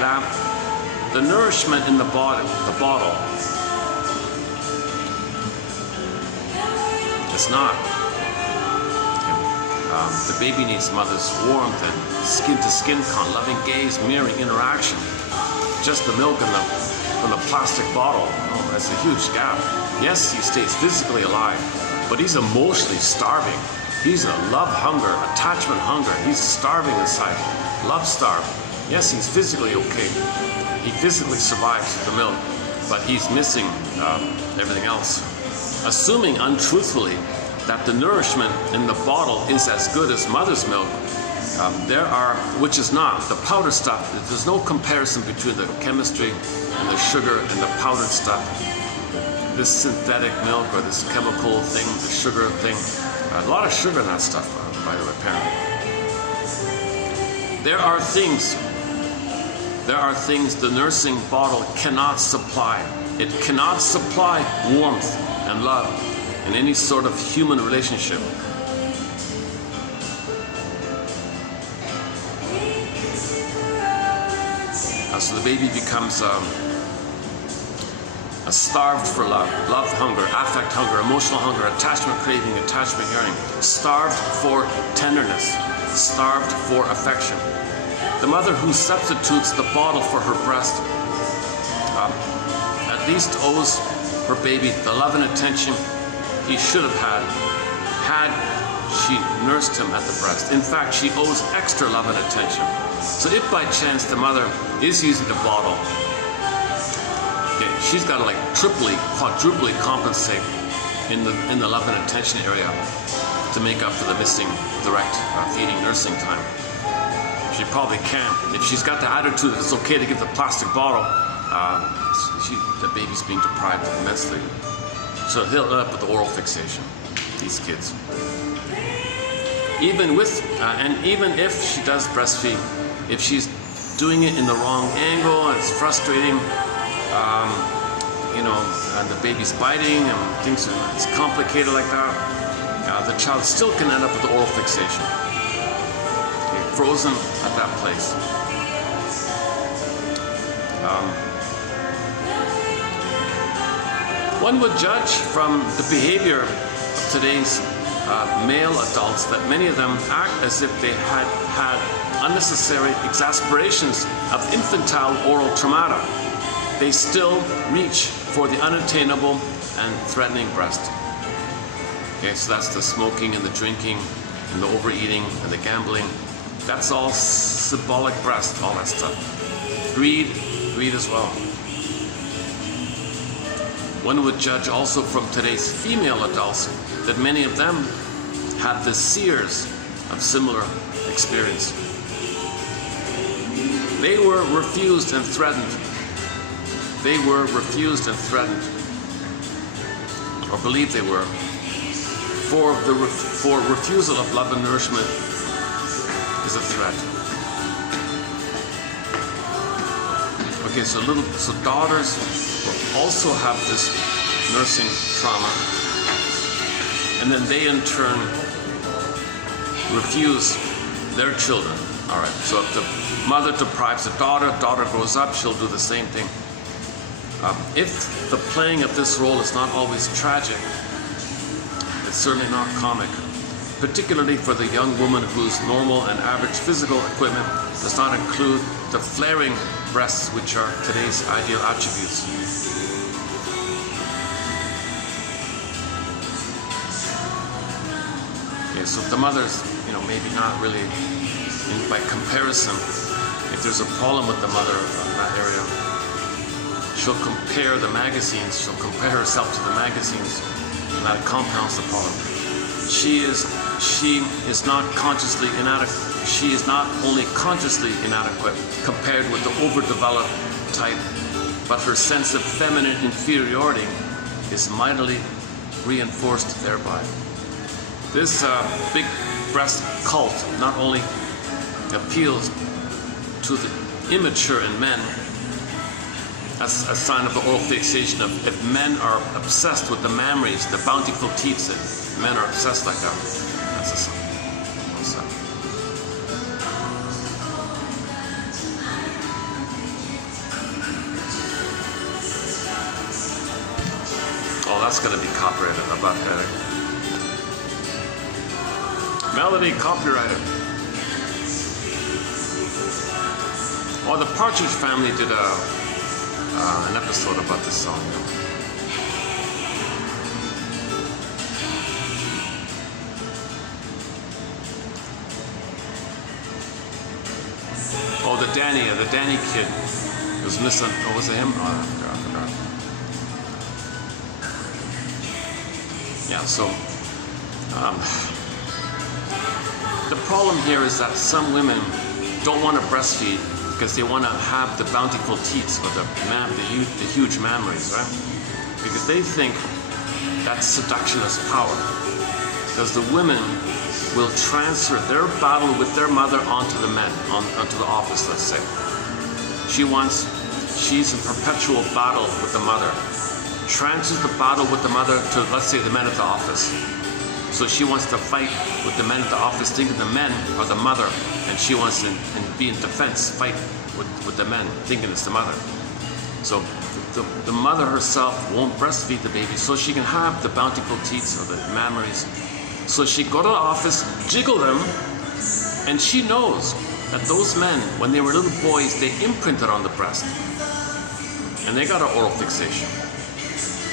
that the nourishment in the bottle is not. The baby needs mother's warmth and skin-to-skin loving gaze, mirroring interaction. Just the milk from the plastic bottle, that's a huge gap. Yes, he stays physically alive, but he's emotionally starving. He's a love hunger, attachment hunger. He's starving inside, love starved. Yes, he's physically okay. He physically survives the milk, but he's missing everything else. Assuming untruthfully that the nourishment in the bottle is as good as mother's milk, which is not, the powder stuff, there's no comparison between the chemistry and the sugar and the powdered stuff. This synthetic milk or this chemical thing, the sugar thing, a lot of sugar in that stuff, by the way, apparently. There are things the nursing bottle cannot supply. It cannot supply warmth and love in any sort of human relationship. So the baby becomes starved for love, love hunger, affect hunger, emotional hunger, attachment craving, attachment yearning, starved for tenderness, starved for affection. The mother who substitutes the bottle for her breast at least owes her baby the love and attention he should have had she nursed him at the breast. In fact, she owes extra love and attention. So if by chance the mother is using the bottle she's got to like triply, quadruply compensate in the love and attention area to make up for the missing direct feeding nursing time. She probably can't. If she's got the attitude that it's okay to give the plastic bottle, the baby's being deprived immensely. So he'll end up with the oral fixation, these kids. Even if she does breastfeed, if she's doing it in the wrong angle and it's frustrating, and the baby's biting and things it's complicated like that, the child still can end up with the oral fixation, frozen at that place. One would judge from the behavior of today's male adults that many of them act as if they had unnecessary exasperations of infantile oral traumata. They still reach for the unattainable and threatening breast. Okay, so that's the smoking and the drinking and the overeating and the gambling. That's all symbolic breast, all that stuff. Greed as well. One would judge also from today's female adults that many of them have the sears of similar experience. They were refused and threatened. They were refused and threatened, or believed they were, for refusal of love and nourishment is a threat. Okay, so daughters will also have this nursing trauma, and then they in turn refuse their children. All right, so if the mother deprives the daughter grows up, she'll do the same thing. If the playing of this role is not always tragic, it's certainly not comic, particularly for the young woman whose normal and average physical equipment does not include the flaring breasts, which are today's ideal attributes. Okay, so if the mother's, maybe not really, by comparison, if there's a problem with the mother in that area, she'll compare the magazines, she'll compare herself to the magazines, and that compounds the problem. She is not consciously inadequate. She is not only consciously inadequate compared with the overdeveloped type, but her sense of feminine inferiority is mightily reinforced thereby. This big breast cult not only appeals to the immature in men as a sign of the oral fixation of if men are obsessed with the mammaries, the bountiful teats, that men are obsessed like that. That's a sign. Oh, that's going to be copyrighted. How about that? Melody copyrighted. Oh, the Partridge Family did an episode about this song. Oh, the Danny kid was missing. Oh, was it him? Oh, I forgot. Yeah, so the problem here is that some women don't want to breastfeed because they want to have the bountiful teats or the huge mammaries, right? Because they think that's seductionist power. Because the women will transfer their battle with their mother onto the men, onto the office, let's say. She's in perpetual battle with the mother. Transfers the battle with the mother to, let's say, the men at the office. So she wants to fight with the men at the office, thinking the men are the mother, and she wants to be in defense, fight with the men, thinking it's the mother. So the mother herself won't breastfeed the baby, so she can have the bountiful teats or the mammaries. So she go to the office, jiggle them, and she knows that those men, when they were little boys, they imprinted on the breast, and they got an oral fixation.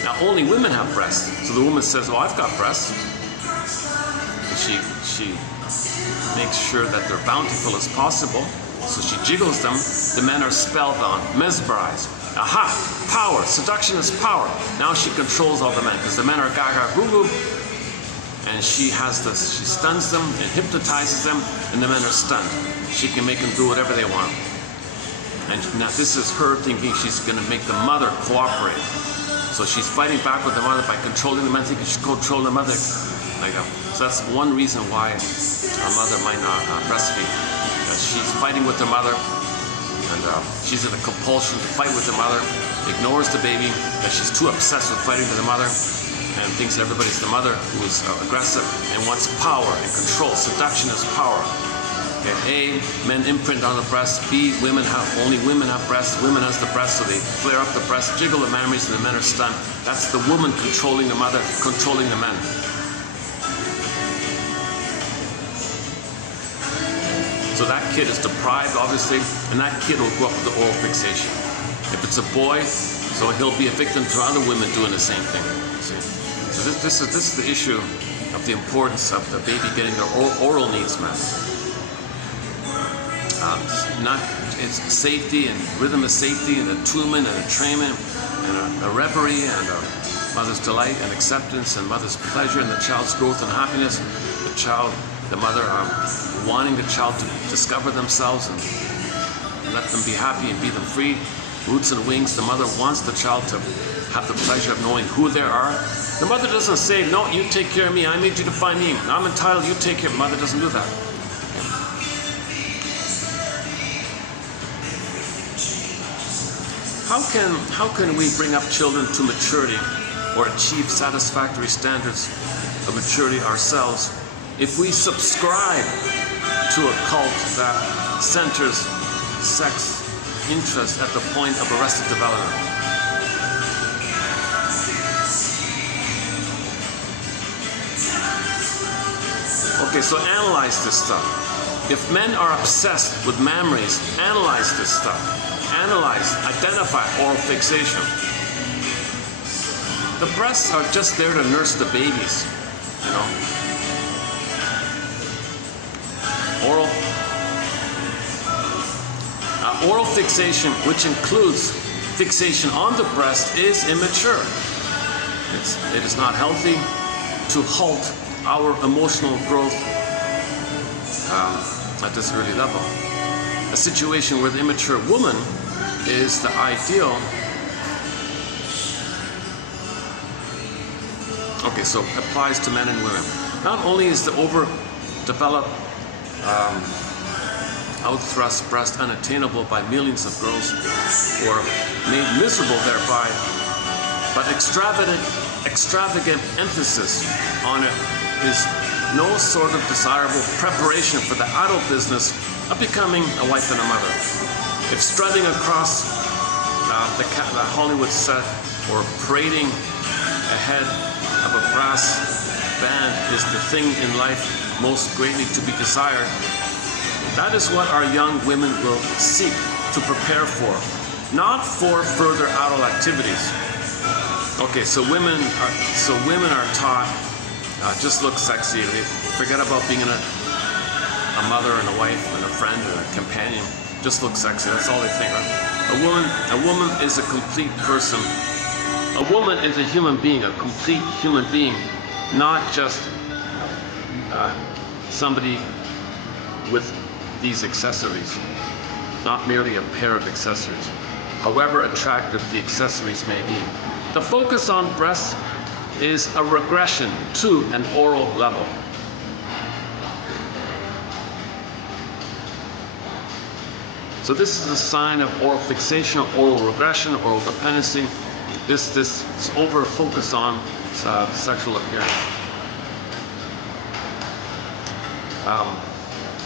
Now only women have breasts, so the woman says, "Oh, I've got breasts." She makes sure that they're bountiful as possible, so she jiggles them. The men are spellbound, mesmerized. Aha! Power. Seduction is power. Now she controls all the men because the men are gaga goo goo. And she has this, she stuns them and hypnotizes them, and the men are stunned. She can make them do whatever they want. And now this is her thinking she's going to make the mother cooperate. So she's fighting back with the mother by controlling the men, thinking she can control the mother. Like that. So that's one reason why a mother might not breastfeed. Because she's fighting with the mother, and she's in a compulsion to fight with the mother, ignores the baby, that she's too obsessed with fighting with the mother, and thinks everybody's the mother who is aggressive and wants power and control. Seduction is power. Okay. A, men imprint on the breast. B, only women have breasts. Women has the breast, so they flare up the breast, jiggle the memories, and the men are stunned. That's the woman controlling the mother, controlling the men. So that kid is deprived, obviously, and that kid will grow up with the oral fixation. If it's a boy, so he'll be a victim to other women doing the same thing. See? So this is the issue of the importance of the baby getting their oral needs met. It's safety and rhythm of safety and attunement and entrainment and a reverie and a mother's delight and acceptance and mother's pleasure and the child's growth and happiness. The mother wanting the child to discover themselves and let them be happy and be them free. Roots and wings. The mother wants the child to have the pleasure of knowing who they are. The mother doesn't say, no, you take care of me. I made you to find me. I'm entitled. You take care of me. Mother doesn't do that. How can we bring up children to maturity or achieve satisfactory standards of maturity ourselves if we subscribe to a cult that centers sex interest at the point of arrested development? Okay, so analyze this stuff. If men are obsessed with memories, analyze this stuff. Analyze, identify oral fixation. The breasts are just there to nurse the babies, you know. Oral fixation, which includes fixation on the breast, is immature. It is not healthy to halt our emotional growth at this early level. A situation where the immature woman is the ideal. Okay, so applies to men and women. Not only is the overdeveloped out-thrust breast unattainable by millions of girls or made miserable thereby, but extravagant emphasis on it is no sort of desirable preparation for the adult business of becoming a wife and a mother. If strutting across the Hollywood set or parading ahead of a brass band is the thing in life most greatly to be desired, that is what our young women will seek to prepare for, not for further adult activities. Okay, so women are taught just look sexy. They forget about being a mother and a wife and a friend and a companion. Just look sexy. That's all they think, right? A woman is a complete person. A woman is a human being, a complete human being, not just somebody with these accessories, not merely a pair of accessories, however attractive the accessories may be. The focus on breasts is a regression to an oral level. So this is a sign of oral fixation, oral regression, oral dependency. This over focus on sexual appearance.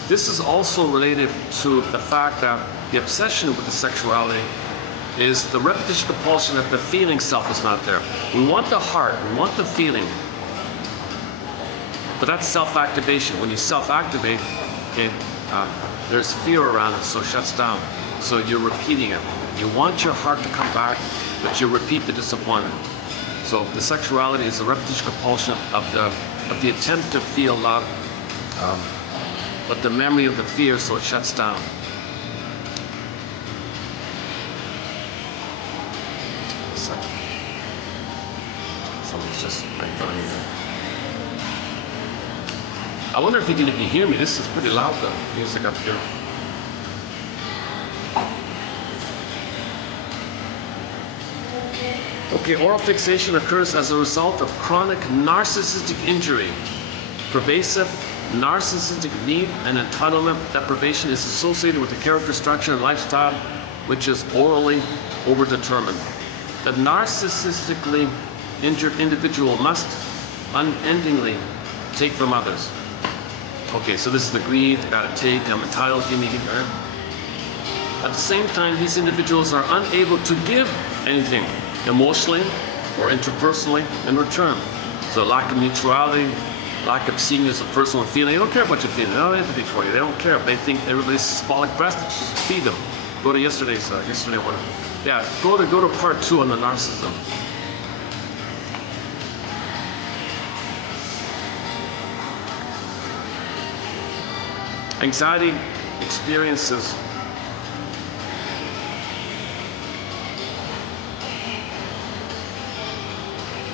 This is also related to the fact that the obsession with the sexuality is the repetition compulsion that the feeling self is not there. We want the heart, we want the feeling, but that's self-activation. When you self-activate, okay, there's fear around it, so it shuts down. So you're repeating it. You want your heart to come back, but you repeat the disappointment. So the sexuality is the repetition compulsion of the attempt to feel love, but the memory of the fear, so it shuts down. I wonder if you can even hear me. This is pretty loud, the music up here. Okay, oral fixation occurs as a result of chronic narcissistic injury. Pervasive narcissistic need and entitlement deprivation is associated with the character structure and lifestyle which is orally overdetermined. The narcissistically injured individual must unendingly take from others. Okay, so this is the greed, gotta take, I'm entitled, give me, right? At the same time, these individuals are unable to give anything emotionally or interpersonally in return. So lack of mutuality, lack of seeing you as a personal feeling. They don't care about your feeling. They don't have empathy for you. They don't care. They think everybody's symbolic breast. Just feed them. Go to yesterday's one. Yeah, go to part 2 on the narcissism. Anxiety experiences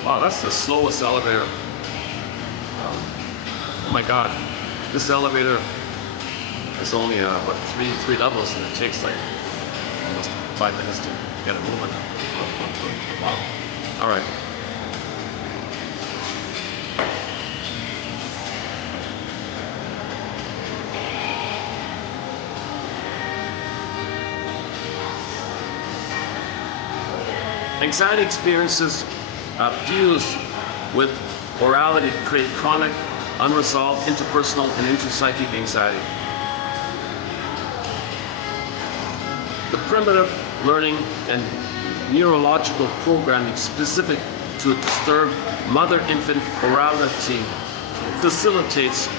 wow, that's the slowest elevator. Oh my God, this elevator is only what three levels, and it takes like almost 5 minutes to get it moving. Wow. All right. Anxiety experiences fuse with orality to create chronic, unresolved, interpersonal, and intrapsychic anxiety. The primitive learning and neurological programming specific to disturbed mother-infant orality facilitates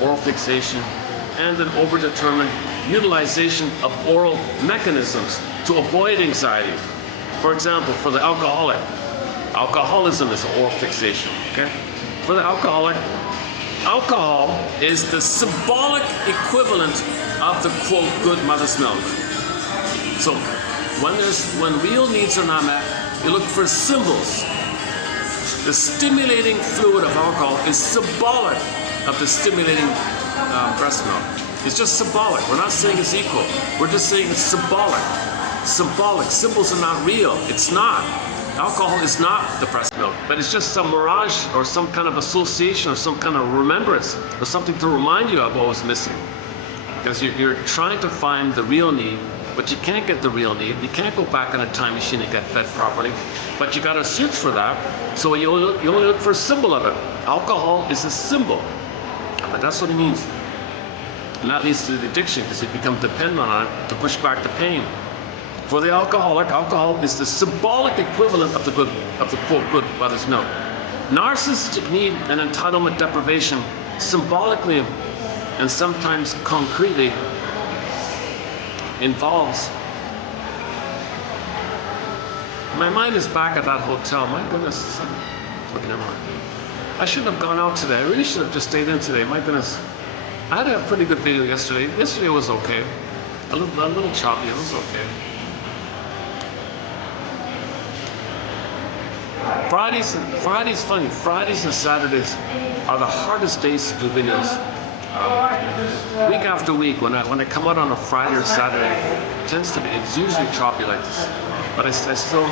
oral fixation and an overdetermined utilization of oral mechanisms to avoid anxiety. For example, for the alcoholic, alcoholism is oral fixation, okay? For the alcoholic, alcohol is the symbolic equivalent of the quote, good mother's milk. So when real needs are not met, you look for symbols. The stimulating fluid of alcohol is symbolic of the stimulating breast milk. It's just symbolic. We're not saying it's equal. We're just saying it's symbolic. Symbolic. Symbols are not real. It's not. Alcohol is not the breast milk, but it's just some mirage or some kind of association or some kind of remembrance or something to remind you of what was missing. Because you're trying to find the real need, but you can't get the real need. You can't go back in a time machine and get fed properly, but you got to search for that. So you only look for a symbol of it. Alcohol is a symbol, but that's what it means. And that leads to the addiction because you become dependent on it to push back the pain. For the alcoholic, alcohol is the symbolic equivalent of the quote, good mother's milk. Narcissistic need and entitlement deprivation symbolically and sometimes concretely involves. My mind is back at that hotel. My goodness. Okay, never mind. I shouldn't have gone out today. I really should have just stayed in today. My goodness. I had a pretty good video yesterday. Yesterday was okay. A little choppy. It was okay. Fridays funny. Fridays and Saturdays are the hardest days to do videos. Week after week, when I come out on a Friday or Saturday, it's usually choppy like this. But I still.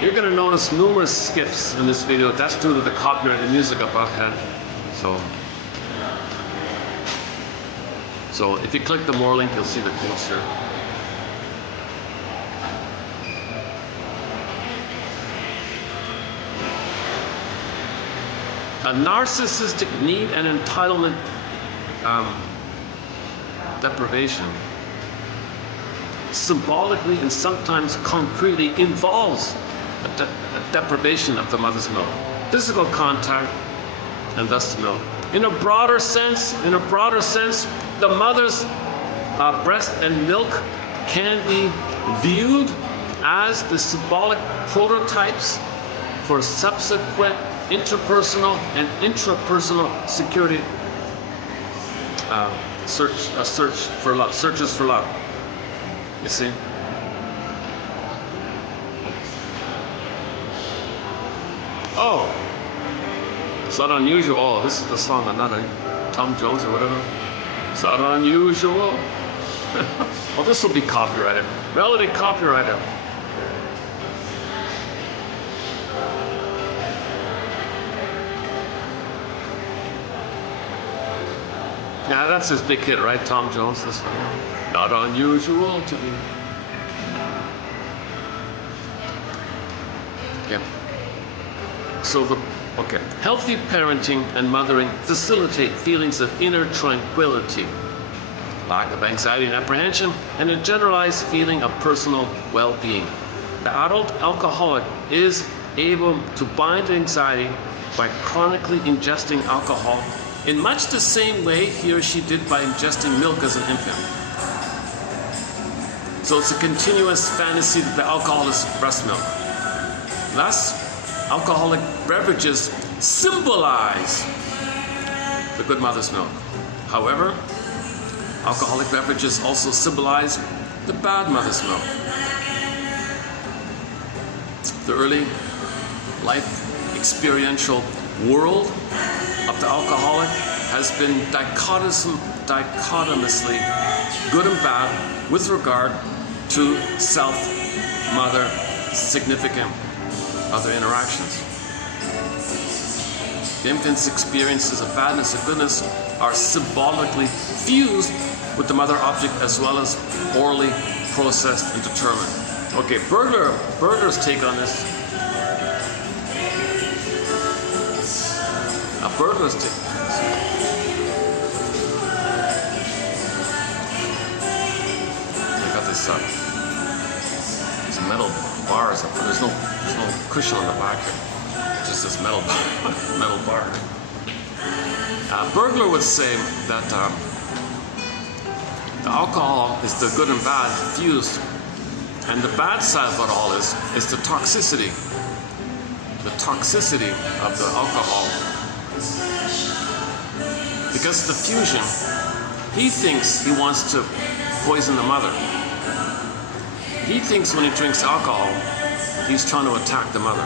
You're going to notice numerous skips in this video. That's due to the copyrighted music up ahead. So if you click the more link, you'll see the quotes here. A narcissistic need and entitlement deprivation symbolically and sometimes concretely involves a deprivation of the mother's milk, physical contact, and thus the milk. In a broader sense, the mother's breast and milk can be viewed as the symbolic prototypes for subsequent interpersonal and intrapersonal security searches for love. You see? Oh, it's not unusual. Oh, this is the song, another Tom Jones or whatever. It's not unusual. Oh, this will be copyrighted. Melody copyrighted. Yeah, that's his big hit, right? Tom Jones, this one. Not unusual to be. Yeah. So healthy parenting and mothering facilitate feelings of inner tranquility, lack of anxiety and apprehension, and a generalized feeling of personal well-being. The adult alcoholic is able to bind anxiety by chronically ingesting alcohol in much the same way he or she did by ingesting milk as an infant. So it's a continuous fantasy that the alcohol is breast milk. Thus, alcoholic beverages symbolize the good mother's milk. However, alcoholic beverages also symbolize the bad mother's milk. The early life experiential world of the alcoholic has been dichotomously good and bad with regard to self, mother, significant other interactions. The infant's experiences of badness and goodness are symbolically fused with the mother object as well as orally processed and determined. Okay, Berger's take on this. Berger's take on this. I got this these metal bars up, but there's no cushion on the back here. Just this metal bar. Berger would say that the alcohol is the good and bad fused, and the bad side of it all is the toxicity. The toxicity of the alcohol. Because the fusion, he thinks he wants to poison the mother. He thinks when he drinks alcohol, he's trying to attack the mother.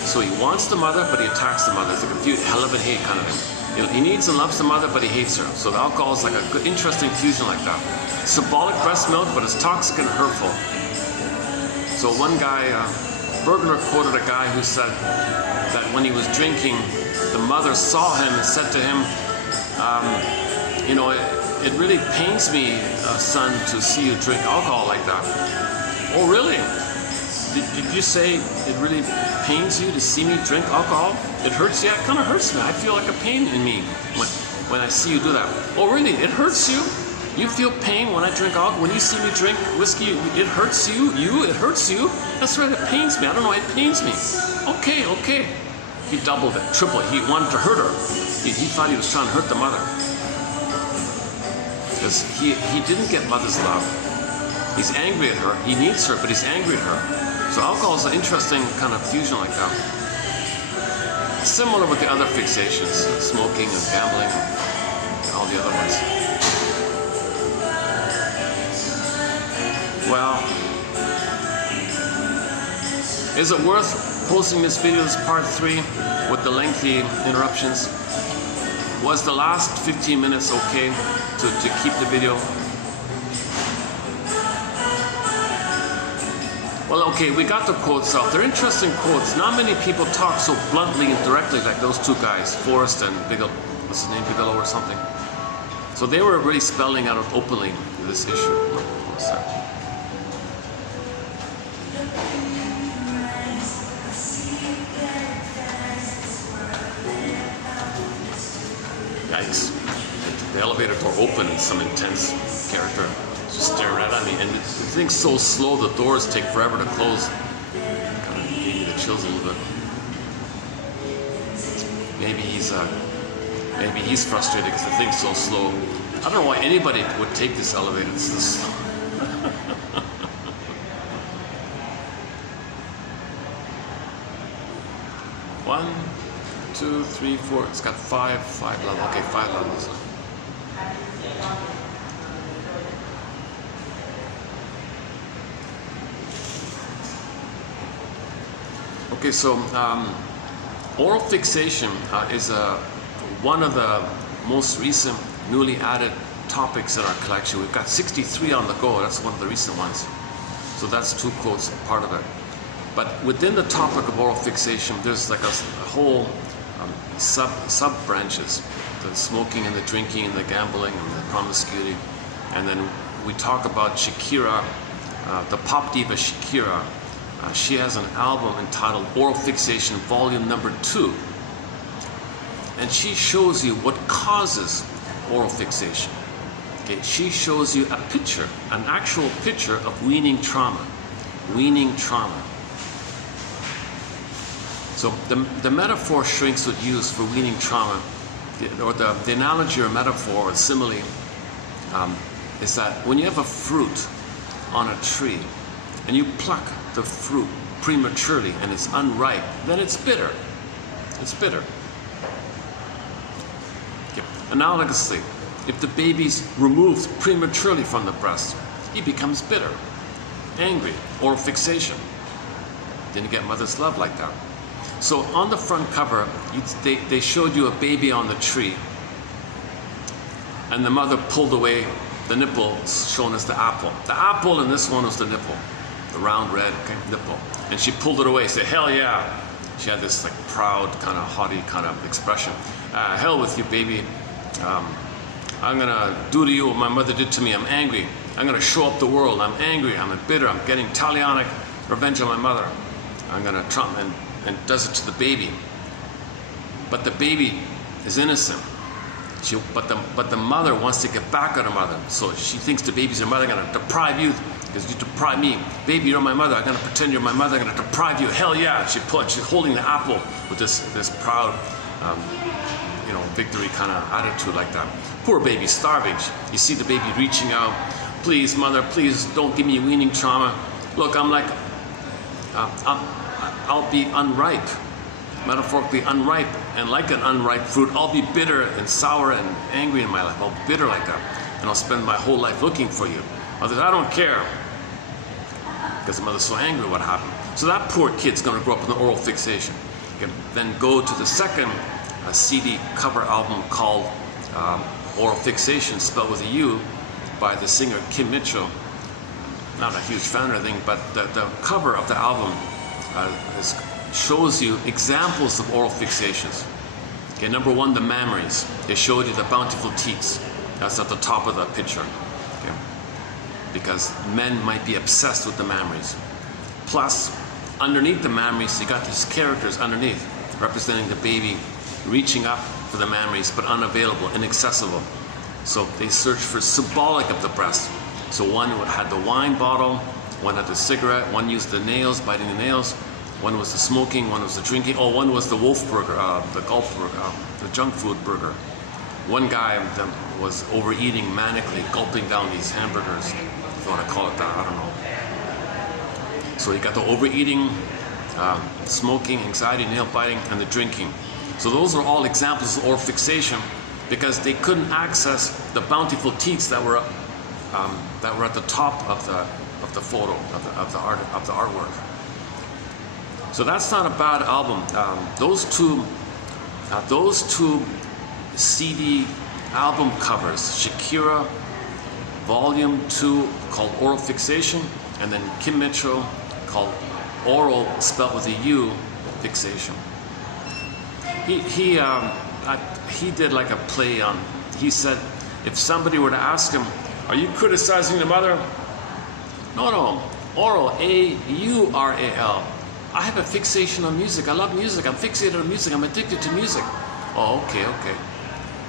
So he wants the mother, but he attacks the mother. It's like a hell of a hate kind of thing. You know, he needs and loves the mother, but he hates her. So the alcohol is like a good, interesting fusion like that. Symbolic breast milk, but it's toxic and hurtful. So one guy, Berger quoted a guy who said that when he was drinking, the mother saw him and said to him, you know, it really pains me, son, to see you drink alcohol like that. Oh, really? Did you say it really pains you to see me drink alcohol? It hurts you? Yeah, it kind of hurts me. I feel like a pain in me when I see you do that. Oh, really? It hurts you? You feel pain when I drink alcohol? When you see me drink whiskey, it hurts you? It hurts you? That's right, it pains me. I don't know, it pains me. Okay. He doubled it, tripled it. He wanted to hurt her. He thought he was trying to hurt the mother. Because he didn't get mother's love. He's angry at her. He needs her, but he's angry at her. So alcohol is an interesting kind of fusion like that. Similar with the other fixations, smoking and gambling and all the other ones. Well, is it worth posting this video as part 3 with the lengthy interruptions? Was the last 15 minutes okay to keep the video? Well, okay, we got the quotes out. They're interesting quotes. Not many people talk so bluntly and directly like those two guys, Forrest and Bigelow, what's his name, Bigelow or something. So they were really spelling out openly this issue. What's that? Yikes. The elevator door opened and some intense character just staring right at me. And the thing's so slow, the doors take forever to close. Kind of gave me the chills a little bit. Maybe he's frustrated because the thing's so slow. I don't know why anybody would take this elevator. It's this slow. 1, 2, 3, 4. It's got 5 levels. Okay, 5 levels. Okay, so Oral fixation is one of the most recent newly added topics in our collection. We've got 63 on the go. That's one of the recent ones. So that's 2 quotes, part of it. But within the topic of oral fixation, there's like a whole sub branches: the smoking and the drinking and the gambling and the promiscuity. And then we talk about Shakira, the pop diva Shakira. She has an album entitled Oral Fixation Volume Number 2. And she shows you what causes oral fixation. Okay, she shows you a picture, an actual picture of weaning trauma. Weaning trauma. So the metaphor shrinks would use for weaning trauma, or the analogy or metaphor or simile, is that when you have a fruit on a tree and you pluck the fruit prematurely and it's unripe, then it's bitter. It's bitter. Okay. Analogously, if the baby's removed prematurely from the breast, he becomes bitter, angry, oral fixation. Didn't get mother's love like that. So on the front cover, they showed you a baby on the tree, and the mother pulled away the nipple, shown as the apple. The apple in this one was the nipple, the round red nipple. And she pulled it away, said, "Hell yeah." She had this like proud, kind of haughty kind of expression. "Hell with you, baby. I'm gonna do to you what my mother did to me. I'm angry. I'm gonna show up the world. I'm angry. I'm bitter. I'm getting Talionic revenge on my mother. I'm gonna trump," and does it to the baby. But the baby is innocent. But the mother wants to get back at her mother. So she thinks the baby's her mother. I'm gonna deprive you because you deprive me. Baby, you're my mother. I'm gonna pretend you're my mother. I'm gonna deprive you. Hell yeah. She's holding the apple with this proud, victory kind of attitude like that. Poor baby, starving. You see the baby reaching out. "Please, mother, please don't give me weaning trauma. Look, I'm like, I'll be unripe, metaphorically unripe, and like an unripe fruit, I'll be bitter and sour and angry in my life. I'll be bitter like that, and I'll spend my whole life looking for you." Mother, "I don't care," because the mother's so angry what happened. So that poor kid's going to grow up with an oral fixation. You can then go to the second CD cover album called Oral Fixation, spelled with a U, by the singer Kim Mitchell. Not a huge fan or anything, but the cover of the album shows you examples of oral fixations. Okay, number 1, the mammaries. They showed you the bountiful teats. That's at the top of the picture. Okay? Because men might be obsessed with the mammaries. Plus, underneath the mammaries, you got these characters underneath, representing the baby reaching up for the mammaries, but unavailable, inaccessible. So they searched for symbolic of the breast. So one had the wine bottle, one had the cigarette, one used the nails, biting the nails, one was the smoking, one was the drinking, one was the wolf burger, the gulp burger, the junk food burger. One guy was overeating manically, gulping down these hamburgers, if you want to call it that, I don't know. So you got the overeating, smoking, anxiety, nail biting, and the drinking. So those are all examples of oral fixation, because they couldn't access the bountiful teats that were at the top of the photo of the artwork. So that's not a bad album. Those two CD album covers, Shakira Volume 2 called Oral Fixation, and then Kim Mitchell called Oral, spelled with a U, Fixation. He did like a play on. He said, if somebody were to ask him, "Are you criticizing the mother?" No, oral, A-U-R-A-L. "I have a fixation on music. I love music. I'm fixated on music. I'm addicted to music." "Oh, okay.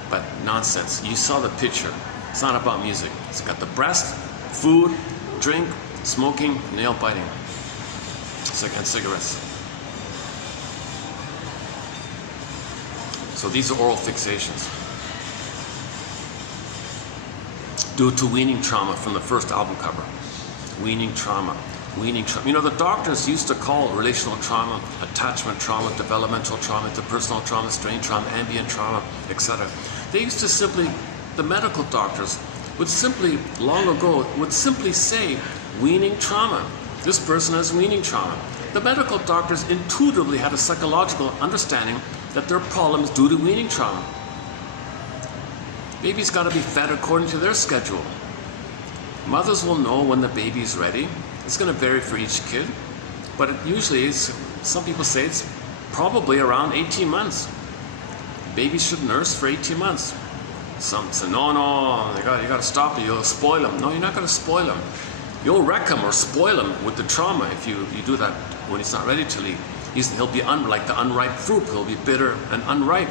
But nonsense. You saw the picture. It's not about music. It's got the breast, food, drink, smoking, nail biting, and cigarettes. So these are oral fixations due to weaning trauma from the first album cover. Weaning trauma. You know, the doctors used to call relational trauma, attachment trauma, developmental trauma, interpersonal trauma, strain trauma, ambient trauma, etc. They used to simply, the medical doctors would simply, long ago, would simply say weaning trauma. This person has weaning trauma. The medical doctors intuitively had a psychological understanding that their problem is due to weaning trauma. Baby's got to be fed according to their schedule. Mothers will know when the baby is ready. It's going to vary for each kid, but it usually is, some people say it's probably around 18 months. Babies should nurse for 18 months. Some say, no, you got to stop it, you'll spoil them. No, you're not going to spoil them. You'll wreck him or spoil him with the trauma if you do that when he's not ready to leave. He'll be like the unripe fruit. He'll be bitter and unripe.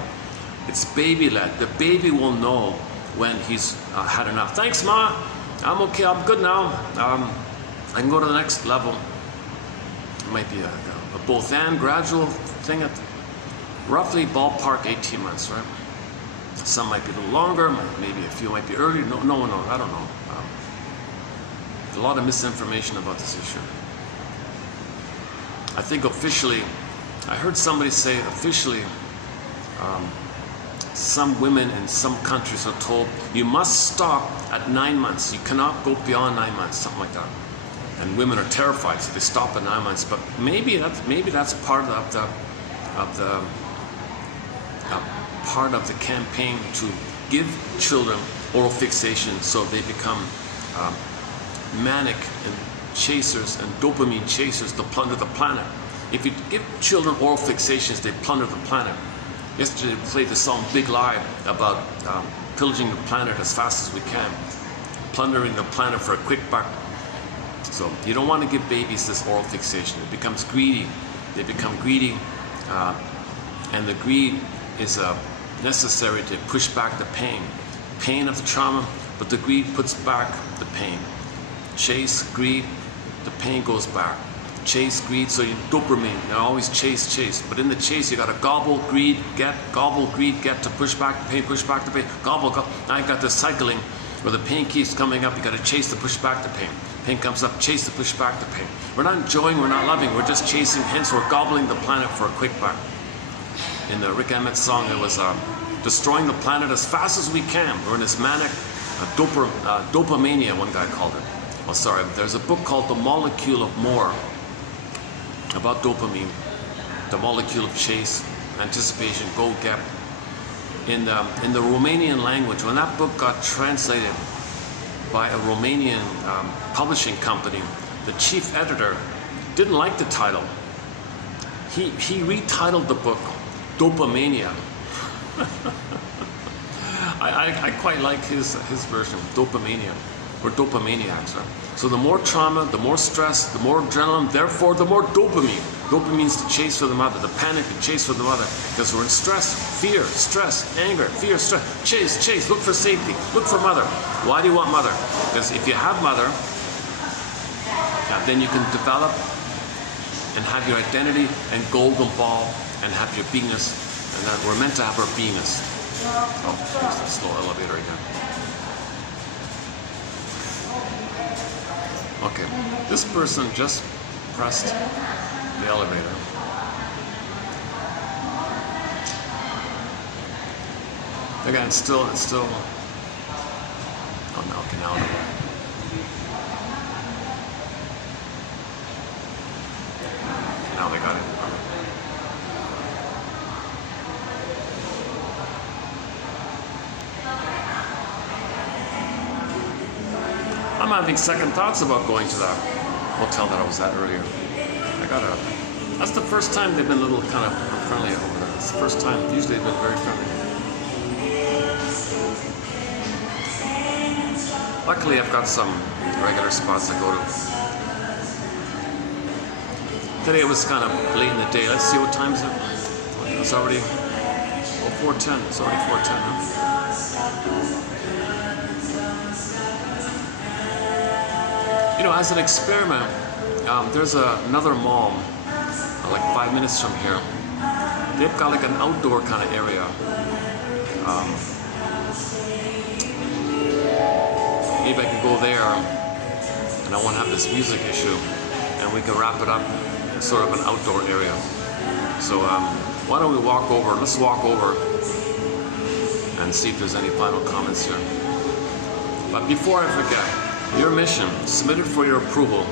It's baby-led. The baby will know when he's had enough. Thanks, Ma. I'm okay. I'm good now. I can go to the next level. It might be a both and gradual thing at roughly ballpark 18 months, right? Some might be a little longer. Maybe a few might be earlier. No, I don't know. A lot of misinformation about this issue. I think officially, I heard somebody say officially, some women in some countries are told you must stop at 9 months. You cannot go beyond 9 months, something like that. And women are terrified, so they stop at 9 months. But maybe that's part of the campaign to give children oral fixation so they become manic and chasers and dopamine chasers to plunder the planet. If you give children oral fixations, they plunder the planet. Yesterday we played the song Big Lie about pillaging the planet as fast as we can, plundering the planet for a quick buck. So you don't want to give babies this oral fixation. It becomes greedy. They become greedy, and the greed is necessary to push back the pain of the trauma, but the greed puts back the pain. Chase, greed, the pain goes back. Chase, greed, so you dopamine, you always chase. But in the chase, you gotta gobble, greed, get to push back the pain, gobble. Now you got this cycling where the pain keeps coming up, you gotta chase to push back the pain. Pain comes up, chase to push back the pain. We're not enjoying, we're not loving, we're just chasing, hence we're gobbling the planet for a quick buck. In the Rick Emmett's song, it was destroying the planet as fast as we can. We're in this manic dopamania, one guy called it. Oh, sorry, there's a book called The Molecule of More about dopamine, the molecule of chase, anticipation, go, get. In the Romanian language, when that book got translated by a Romanian publishing company, the chief editor didn't like the title. He retitled the book Dopamania. I quite like his version, Dopamania, or Dopamaniacs. Right? So the more trauma, the more stress, the more adrenaline, therefore the more dopamine. Dopamine means to chase for the mother, the panic to chase for the mother. Because we're in stress, fear, stress, anger, fear, stress. Chase, look for safety, look for mother. Why do you want mother? Because if you have mother, then you can develop and have your identity and golden ball and have your beingness. And that we're meant to have our beingness. Oh, there's a slow elevator again. Okay, this person just pressed the elevator. Again, it's still. Oh no, okay, now it'll work. Now they got it. I'm having second thoughts about going to that hotel that I was at earlier. That's the first time they've been a little kind of friendly over there. It's the first time. Usually they've been very friendly. Luckily, I've got some regular spots I go to. Today it was kind of late in the day. Let's see what time is it. It's already 4:10. It's already 4:10 now. You know, as an experiment, there's another mall, like 5 minutes from here. They've got like an outdoor kind of area. Maybe I can go there, and I won't have this music issue, and we can wrap it up in sort of an outdoor area. So why don't we walk over? Let's walk over and see if there's any final comments here. But before I forget, your mission, submitted for your approval,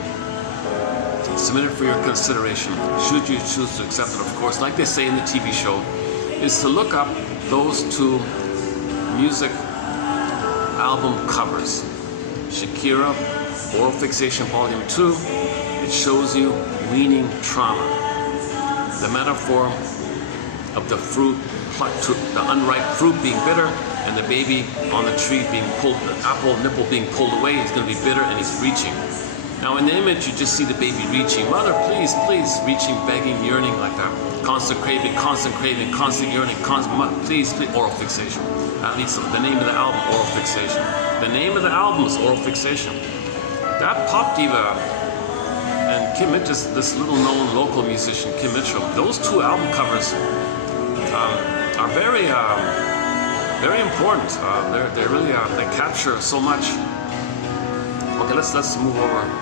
submitted for your consideration, should you choose to accept it, of course, like they say in the TV show, is to look up those two music album covers. Shakira, Oral Fixation Volume 2, it shows you weaning trauma. The metaphor of the fruit plucked to the unripe fruit being bitter and the baby on the tree being pulled, the apple nipple being pulled away, he's going to be bitter and he's reaching. Now in the image you just see the baby reaching, mother please, please, reaching, begging, yearning like that. Constant craving, constant yearning, please, please, Oral Fixation. That leads to the name of the album, Oral Fixation. The name of the album is Oral Fixation. That pop diva and Kim Mitchell, this little known local musician, Kim Mitchell, those two album covers are very, very important. They really, they capture so much. Okay, let's move over.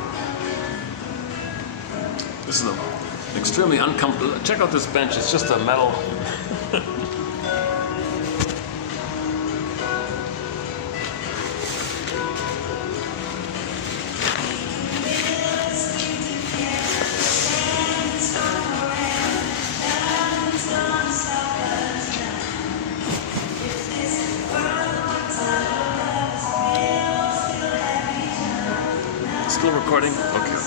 This is an extremely uncomfortable. Check out this bench. It's just a metal. Still recording? Okay.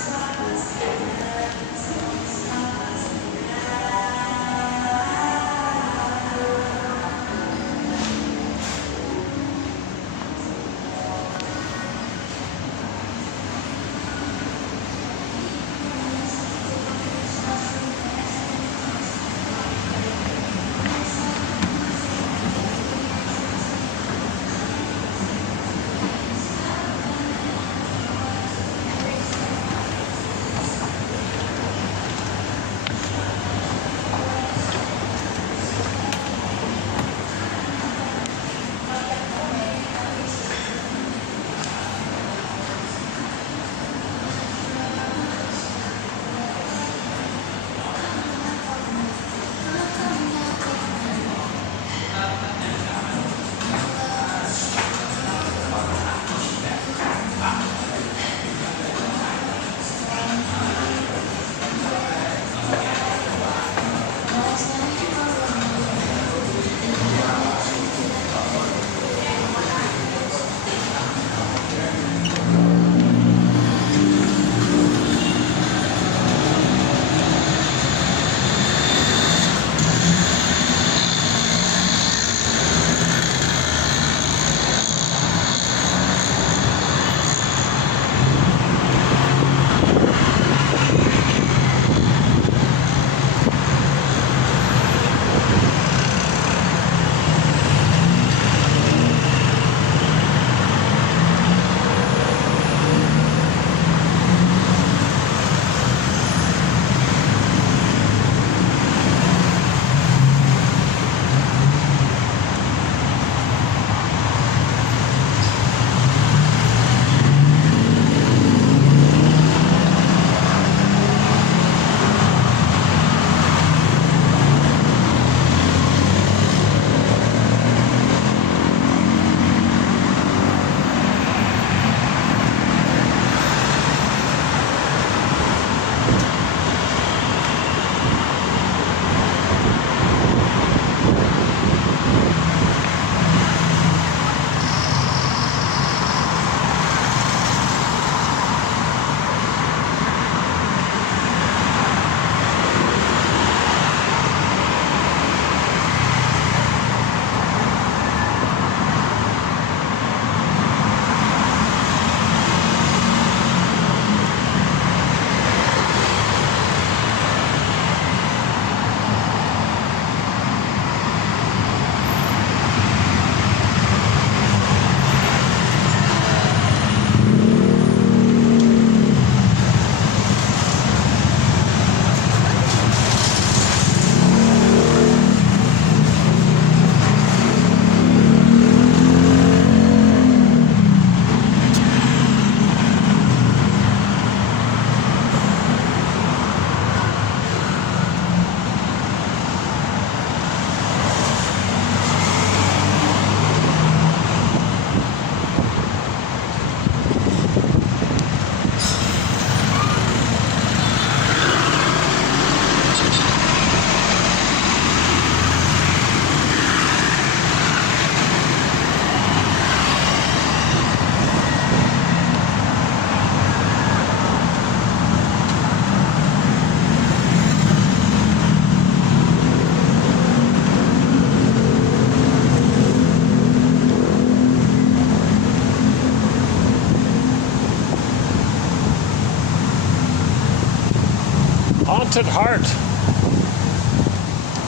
Haunted Heart.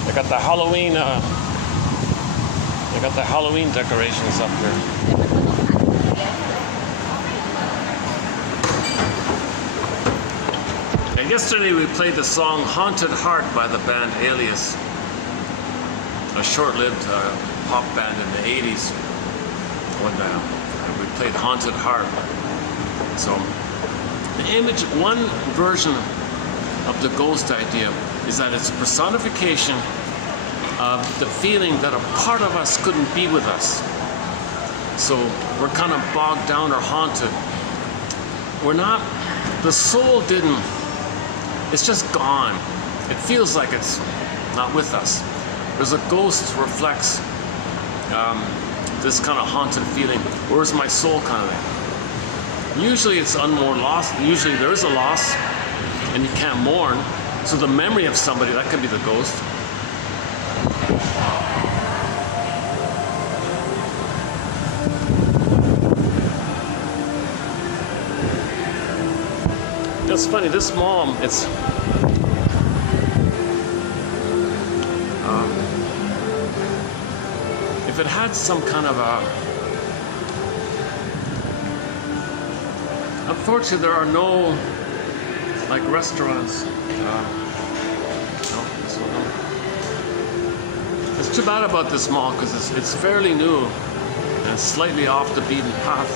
They got the Halloween decorations up here. And yesterday we played the song Haunted Heart by the band Alias, a short-lived pop band in the 80s. When we played Haunted Heart. So the image, one version of the ghost idea is that it's a personification of the feeling that a part of us couldn't be with us. So we're kind of bogged down or haunted. We're not, the soul didn't, it's just gone. It feels like it's not with us. Whereas a ghost reflects this kind of haunted feeling. Where's my soul kind of thing? Usually it's unmourned loss. Usually there is a loss and you can't mourn. So the memory of somebody, that could be the ghost. It's funny, this mom, it's if it had some kind of a, unfortunately there are no like restaurants. No, this one, no. It's too bad about this mall because it's fairly new and it's slightly off the beaten path.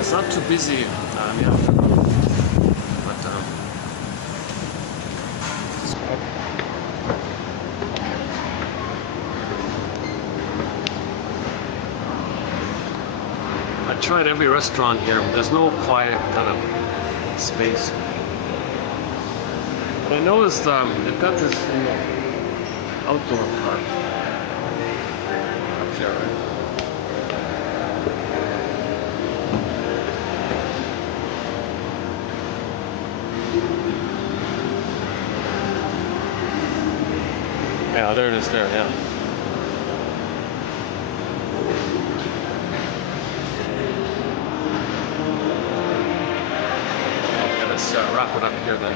It's not too busy in the afternoon. I tried every restaurant here. There's no quiet kind of space. But I noticed they've got this outdoor park. Up there, right? Yeah, there it is there, yeah. Wrap it up here then.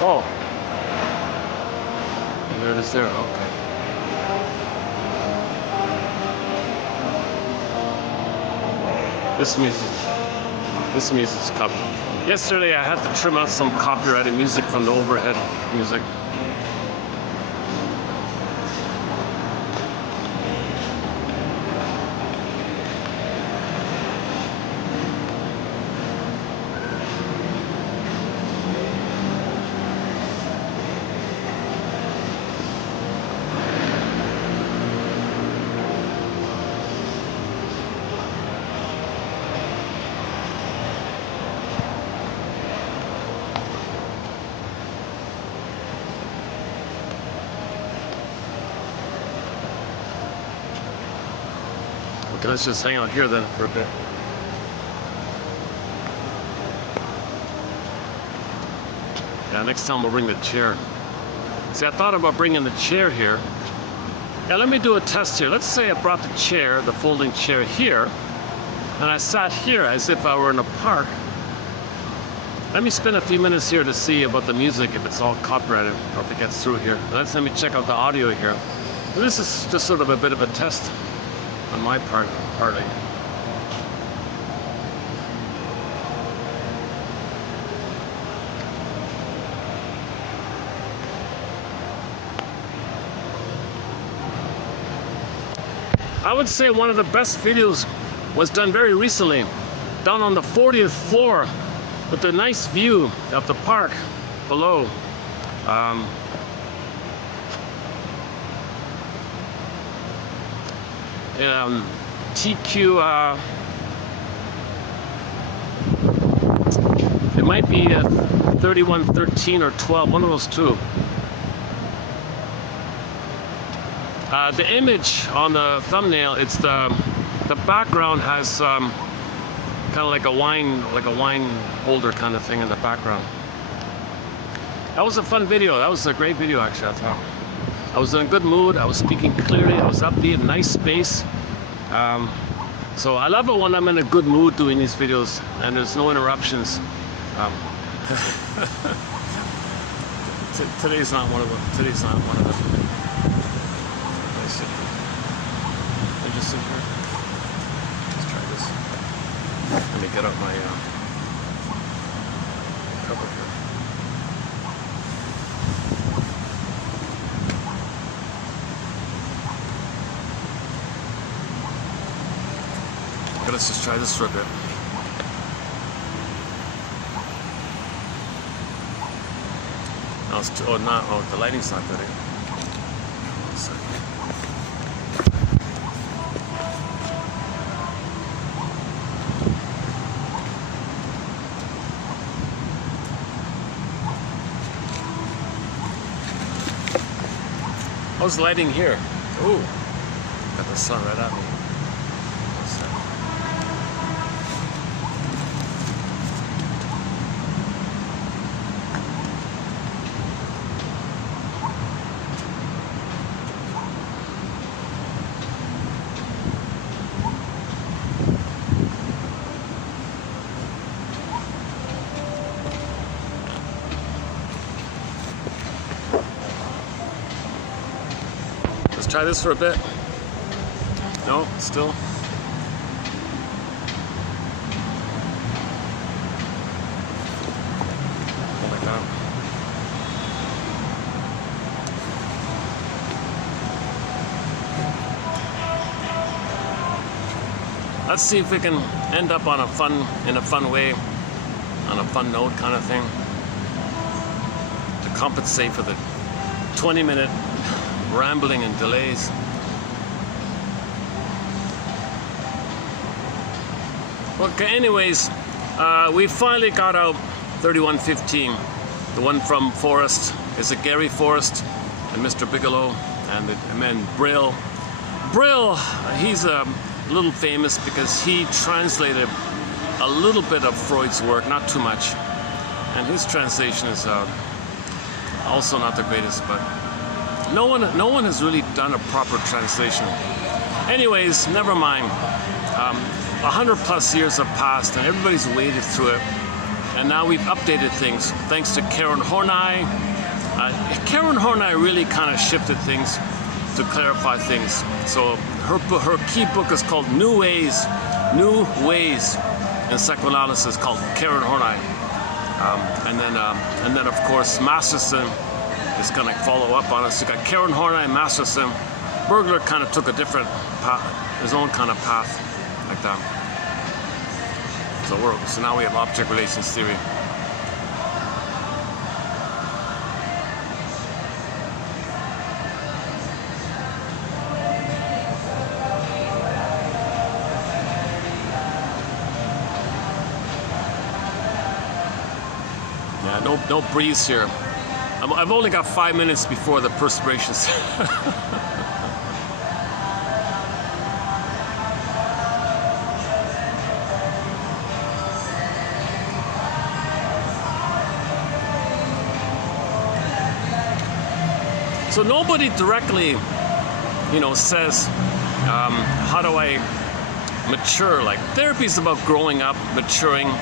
Oh, there it is there. Okay. This music's covered. Yesterday I had to trim out some copyrighted music from the overhead music. Okay, let's just hang out here then for a bit. Yeah, next time we'll bring the chair. See, I thought about bringing the chair here. Yeah, let me do a test here. Let's say I brought the chair, the folding chair here, and I sat here as if I were in a park. Let me spend a few minutes here to see about the music, if it's all copyrighted or if it gets through here. Let me check out the audio here. This is just sort of a bit of a test on my part, partly. I would say one of the best videos was done very recently, down on the 40th floor with a nice view of the park below. TQ, it might be 3113 or 12, one of those two. The image on the thumbnail, it's the background has kind of like a wine holder kind of thing in the background. That was a fun video. That was a great video, actually, I thought. I was in a good mood. I was speaking clearly. I was upbeat, nice space. So I love it when I'm in a good mood doing these videos and there's no interruptions. Today's not one of them. Today's not one of them. I just sit here. Let's try this. Let me get out my cover here. Okay, let's just try this for a bit. Oh, the lighting's not good. How's the lighting here? Ooh, got the sun right at me. Try this for a bit. No, still. Oh my God. Let's see if we can end up on in a fun way, on a fun note kind of thing, to compensate for the 20-minute rambling and delays. Okay, anyways, we finally got out 3115. The one from Forrest is a Gary Forrest and Mr. Bigelow and Brill. Brill, he's a little famous because he translated a little bit of Freud's work, not too much. And his translation is also not the greatest, but no one has really done a proper translation. Anyways, never mind. 100+ years have passed and everybody's waded through it. And now we've updated things thanks to Karen Horney. Karen Horney really kind of shifted things to clarify things. So her key book is called New Ways in Psychoanalysis, called Karen Horney. And then of course Masterson is going to follow up on us. You got Karen Horney, Masterson. Bergler kind of took a different path, his own kind of path, like that. So now we have object relations theory. Yeah, no breeze here. I've only got 5 minutes before the perspiration. So nobody directly, says, how do I mature? Like, therapy is about growing up, maturing,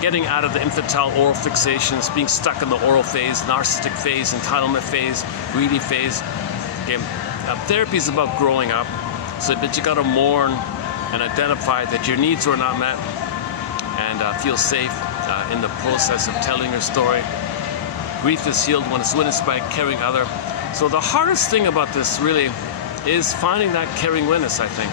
getting out of the infantile oral fixations, being stuck in the oral phase, narcissistic phase, entitlement phase, greedy phase. Okay. Therapy is about growing up, so that you got to mourn and identify that your needs were not met, and feel safe in the process of telling your story. Grief is healed when it's witnessed by a caring other. So the hardest thing about this really is finding that caring witness, I think.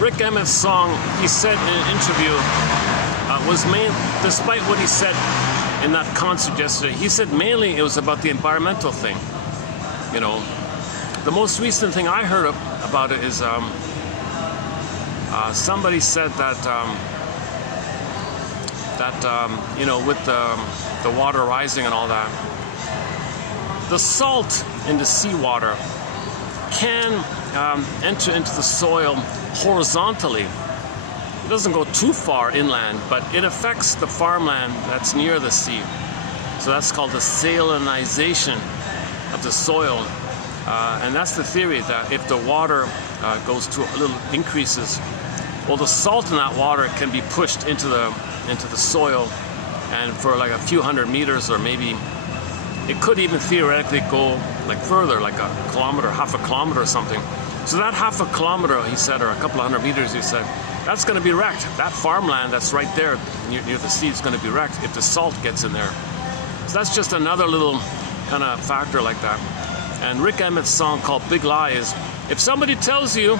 Rick Emmett's song, he said in an interview, was made, despite what he said in that concert yesterday, he said mainly it was about the environmental thing. You know, the most recent thing I heard about it is somebody said that you know, with the water rising and all that, the salt in the seawater can enter into the soil horizontally. It doesn't go too far inland, but it affects the farmland that's near the sea. So that's called the salinization of the soil. And that's the theory, that if the water goes to a little increases, well, the salt in that water can be pushed into the soil, and for like a few hundred meters, or maybe it could even theoretically go like further, like a kilometer, half a kilometer or something. So that half a kilometer, he said, or a couple of hundred meters, he said, that's going to be wrecked. That farmland that's right there near the sea is going to be wrecked if the salt gets in there. So that's just another little kind of factor like that. And Rick Emmett's song called Big Lie is, if somebody tells you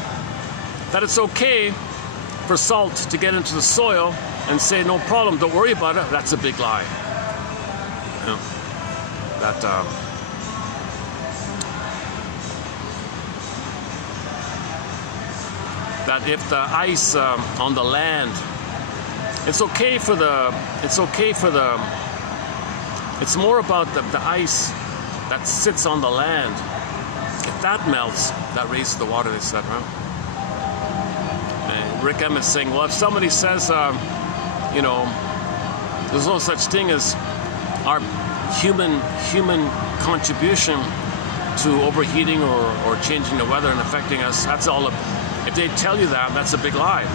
that it's okay for salt to get into the soil and say, no problem, don't worry about it, that's a big lie. You know, that if the ice on the land, it's more about the ice that sits on the land. If that melts, that raises the water, they said, right? And Rick Emmett's saying, well, if somebody says, you know, there's no such thing as our human contribution to overheating or changing the weather and affecting us, that's all. If they tell you that, that's a big lie.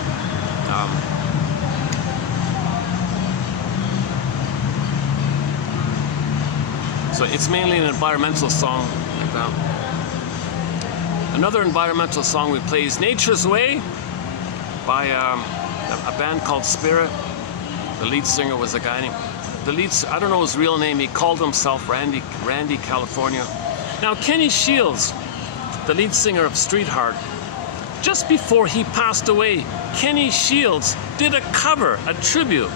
So it's mainly an environmental song like that. Another environmental song we play is Nature's Way by a band called Spirit. The lead singer was a guy named, I don't know his real name, he called himself Randy California. Now Kenny Shields, the lead singer of Streetheart, just before he passed away, Kenny Shields did a cover, a tribute,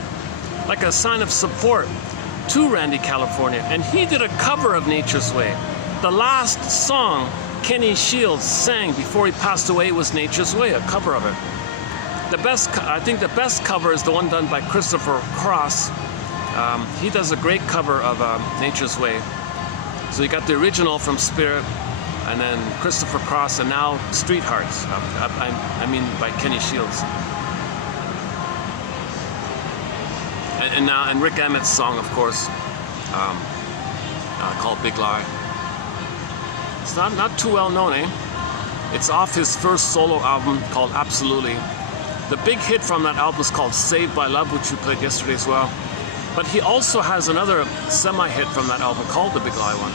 like a sign of support to Randy California, and he did a cover of Nature's Way. The last song Kenny Shields sang before he passed away was Nature's Way, a cover of it. I think the best cover is the one done by Christopher Cross. He does a great cover of Nature's Way. So you got the original from Spirit, and then Christopher Cross, and now Streethearts, I mean by Kenny Shields. And Rick Emmett's song, of course, called Big Lie. It's not too well known, eh? It's off his first solo album called Absolutely. The big hit from that album is called Saved by Love, which we played yesterday as well. But he also has another semi-hit from that album called the Big Lie one.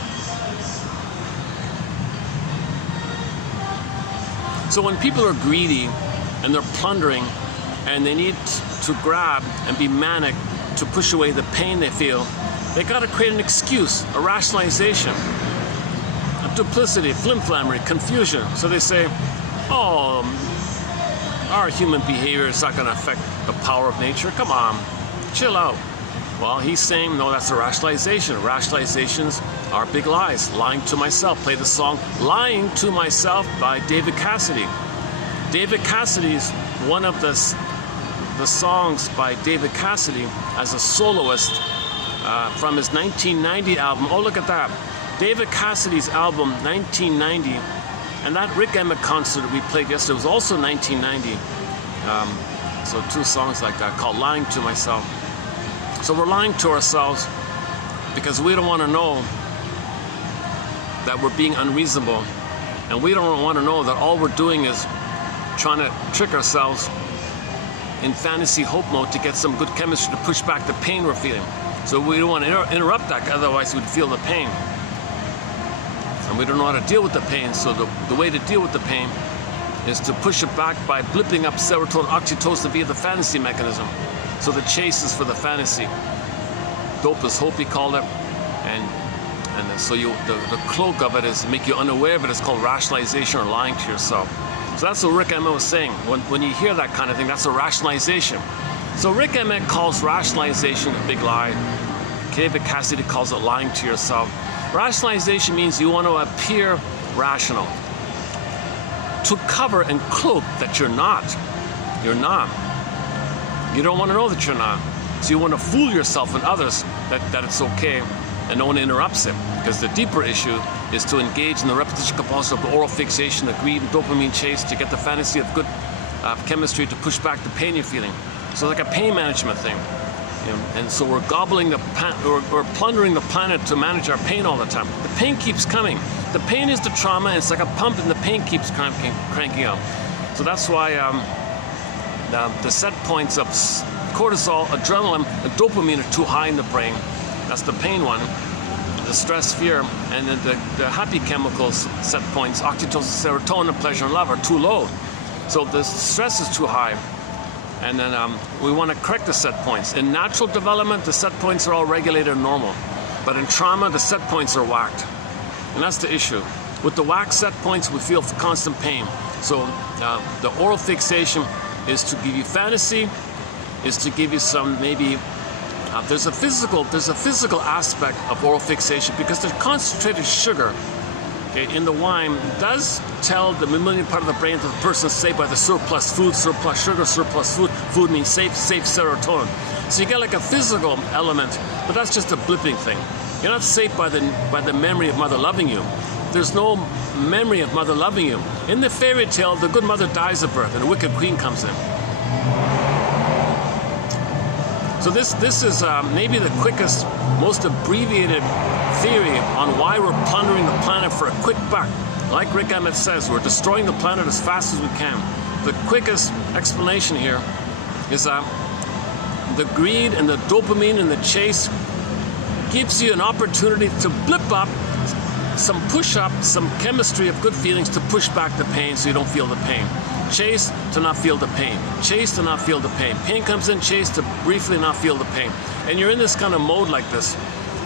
So when people are greedy and they're plundering and they need to grab and be manic to push away the pain they feel, they got to create an excuse, a rationalization, a duplicity, flimflammery, confusion. So they say, oh, our human behavior is not going to affect the power of nature. Come on, chill out. Well, he's saying, no, that's a rationalization. Rationalizations are big lies. Lying to myself. Play the song Lying to Myself by David Cassidy. David Cassidy's one of the songs by David Cassidy as a soloist from his 1990 album. Oh, look at that. David Cassidy's album, 1990. And that Rick Emmett concert we played yesterday was also 1990. So two songs like that called Lying to Myself. So we're lying to ourselves because we don't want to know that we're being unreasonable. And we don't want to know that all we're doing is trying to trick ourselves in fantasy hope mode to get some good chemistry to push back the pain we're feeling. So we don't want to interrupt that, otherwise we'd feel the pain. And we don't know how to deal with the pain, so the way to deal with the pain is to push it back by blipping up serotonin, oxytocin via the fantasy mechanism. So the chase is for the fantasy. Dope is hope, he called it. And so the cloak of it is make you unaware of it. It's called rationalization or lying to yourself. So that's what Rick Emmett was saying. When you hear that kind of thing, that's a rationalization. So Rick Emmett calls rationalization a big lie. David Cassidy calls it lying to yourself. Rationalization means you want to appear rational, to cover and cloak that you're not. You're not. You don't want to know that you're not. So you want to fool yourself and others that it's okay, and no one interrupts it. Because the deeper issue is to engage in the repetition compulsion of the oral fixation, the greed and dopamine chase to get the fantasy of good chemistry to push back the pain you're feeling. So like a pain management thing. You know, and so we're gobbling we're plundering the planet to manage our pain all the time. The pain keeps coming. The pain is the trauma, and it's like a pump, and the pain keeps cranking out. So that's why the set points of cortisol, adrenaline, and dopamine are too high in the brain. That's the pain one. The stress, fear, and then the happy chemicals set points, oxytocin, serotonin, pleasure, and love are too low. So the stress is too high. And then we want to correct the set points. In natural development, the set points are all regulated and normal. But in trauma, the set points are whacked. And that's the issue. With the whacked set points, we feel constant pain. So the oral fixation is to give you fantasy, is to give you some maybe, there's a physical aspect of oral fixation because the concentrated sugar, okay, in the wine does tell the mammalian part of the brain that the person is safe by the surplus food, surplus sugar, surplus food. Food means safe serotonin. So you get like a physical element, but that's just a blipping thing. You're not safe by the memory of mother loving you. There's no memory of mother loving you. In the fairy tale, the good mother dies at birth and the wicked queen comes in. So this is maybe the quickest, most abbreviated theory on why we're plundering the planet for a quick buck. Like Rick Emmett says, we're destroying the planet as fast as we can. The quickest explanation here is the greed and the dopamine and the chase gives you an opportunity to blip up some push-up, some chemistry of good feelings to push back the pain so you don't feel the pain. Chase to not feel the pain. Chase to not feel the pain. Pain comes in, chase to briefly not feel the pain. And you're in this kind of mode like this.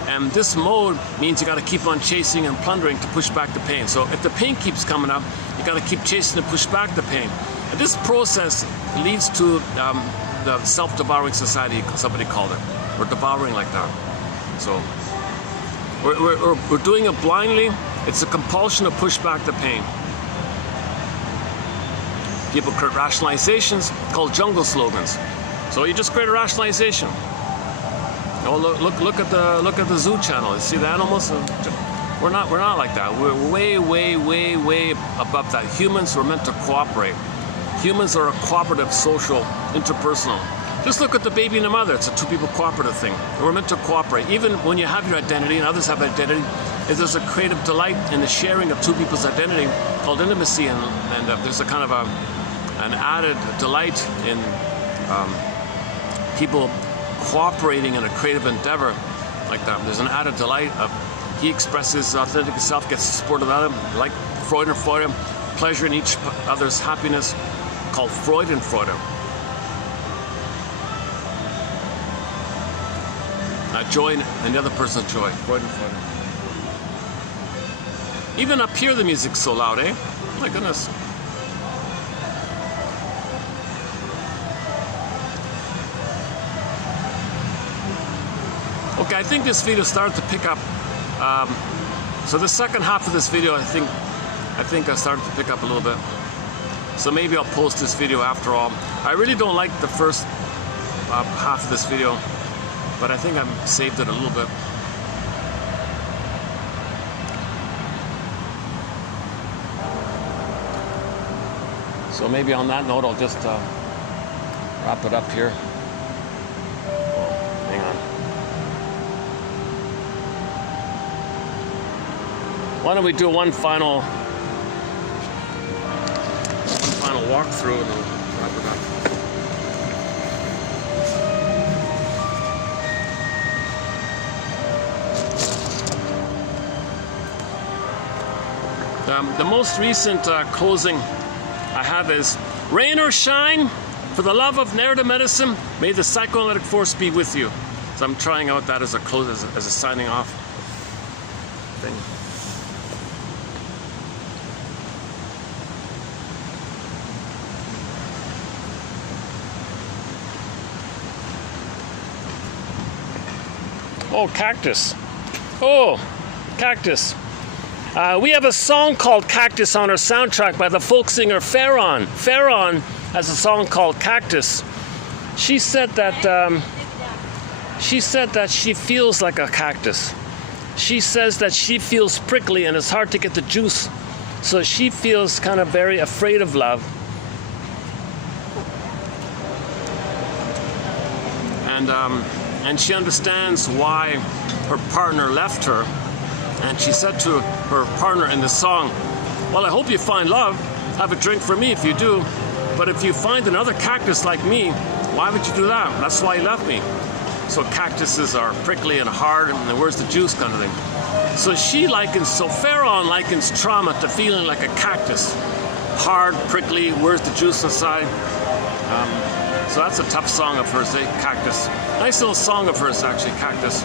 And this mode means you got to keep on chasing and plundering to push back the pain. So if the pain keeps coming up, you got to keep chasing to push back the pain. And this process leads to the self-devouring society, somebody called it. We're devouring like that. So we're doing it blindly. It's a compulsion to push back the pain. People create rationalizations called jungle slogans. So you just create a rationalization. Oh, look at the zoo channel. You see the animals? We're not like that. We're way above that. Humans are meant to cooperate. Humans are a cooperative, social, interpersonal. Just look at the baby and the mother. It's a two people cooperative thing. We're meant to cooperate. Even when you have your identity and others have identity, there's a creative delight in the sharing of two people's identity called intimacy, and there's a kind of an added delight in people cooperating in a creative endeavor like that. There's an added delight of he expresses his authentic self, gets the support of others, like Freude, pleasure in each other's happiness, called Freude. Joy in the other person's joy, Freude. Even up here the music's so loud, eh? My goodness. Okay, I think this video started to pick up. So the second half of this video, I think I started to pick up a little bit. So maybe I'll post this video after all. I really don't like the first half of this video, but I think I've saved it a little bit. So maybe on that note, I'll just wrap it up here. Hang on. Why don't we do one final walkthrough and we'll wrap it up. The most recent closing I have is, rain or shine, for the love of narrative medicine, may the psychoanalytic force be with you. So I'm trying out that as a close, as a signing off thing. Oh, Cactus. Oh, Cactus. We have a song called Cactus on our soundtrack by the folk singer Farron. Farron has a song called Cactus. She said that she feels like a cactus. She says that she feels prickly and it's hard to get the juice. So she feels kind of very afraid of love. And she understands why her partner left her. And she said to her partner in the song, well, I hope you find love. Have a drink for me if you do. But if you find another cactus like me, why would you do that? That's why you left me. So cactuses are prickly and hard, and where's the juice kind of thing. So Farron likens trauma to feeling like a cactus. Hard, prickly, where's the juice inside? So that's a tough song of hers, Cactus. Nice little song of hers, actually, Cactus.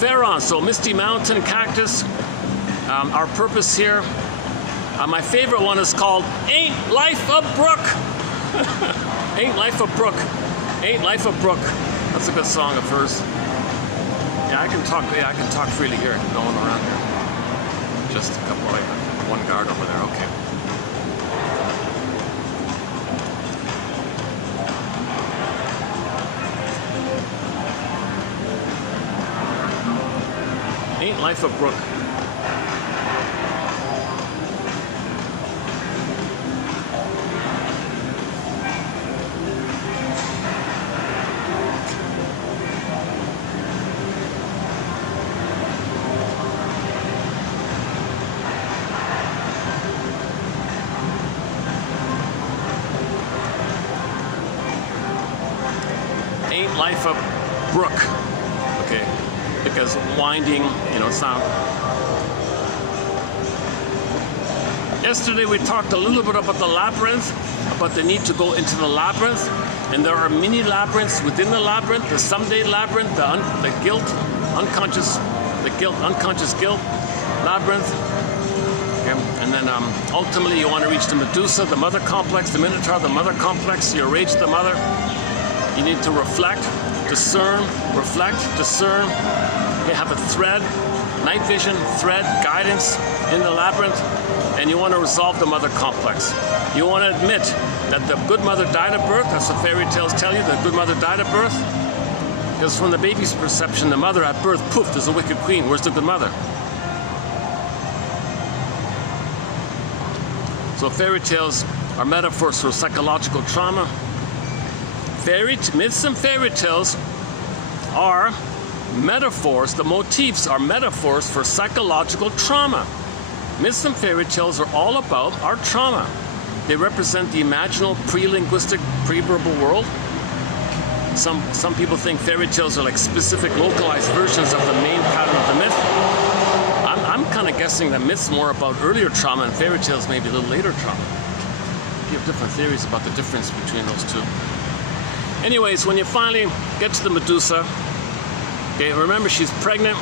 Farron, so Misty Mountain, Cactus. Our purpose here. My favorite one is called Ain't Life a Brook. Ain't Life a Brook. Ain't Life a Brook. That's a good song of hers. Yeah, I can talk freely here. No one around here. Just a couple, like one guard over there. Okay. Ain't Life a Brook. Ain't life a brook? Okay, because winding, it's not. Yesterday we talked a little bit about the labyrinth, about the need to go into the labyrinth, and there are mini labyrinths within the labyrinth. The someday labyrinth, the unconscious guilt labyrinth. Okay. And then ultimately you want to reach the Medusa, the mother complex, the Minotaur, the mother complex. You rage the mother. You need to reflect, discern, You have a thread, night vision, thread, guidance in the labyrinth, and you want to resolve the mother complex. You want to admit that the good mother died at birth. That's what fairy tales tell you, the good mother died at birth. Because from the baby's perception, the mother at birth, poof, there's a wicked queen. Where's the good mother? So fairy tales are metaphors for psychological trauma. Myths and fairy tales are metaphors, the motifs are metaphors for psychological trauma. Myths and fairy tales are all about our trauma. They represent the imaginal, pre-linguistic, pre-verbal world. Some people think fairy tales are like specific, localized versions of the main pattern of the myth. I'm kind of guessing that myths more about earlier trauma and fairy tales maybe a little later trauma. You have different theories about the difference between those two. Anyways, when you finally get to the Medusa, okay, remember she's pregnant.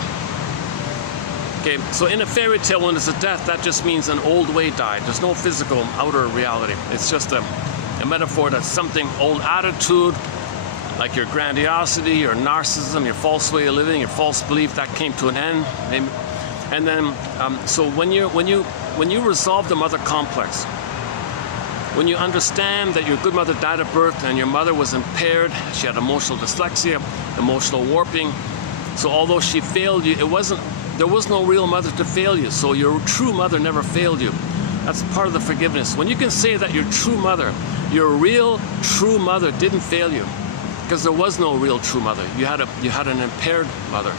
Okay, so in a fairy tale, when there's a death, that just means an old way died. There's no physical outer reality. It's just a metaphor that's something, old attitude, like your grandiosity, your narcissism, your false way of living, your false belief, that came to an end. And then, so when you resolve the mother complex, when you understand that your good mother died at birth and your mother was impaired, she had emotional dyslexia, emotional warping. So although she failed you, there was no real mother to fail you. So your true mother never failed you. That's part of the forgiveness. When you can say that your true mother, your real true mother didn't fail you, because there was no real true mother. You had an impaired mother.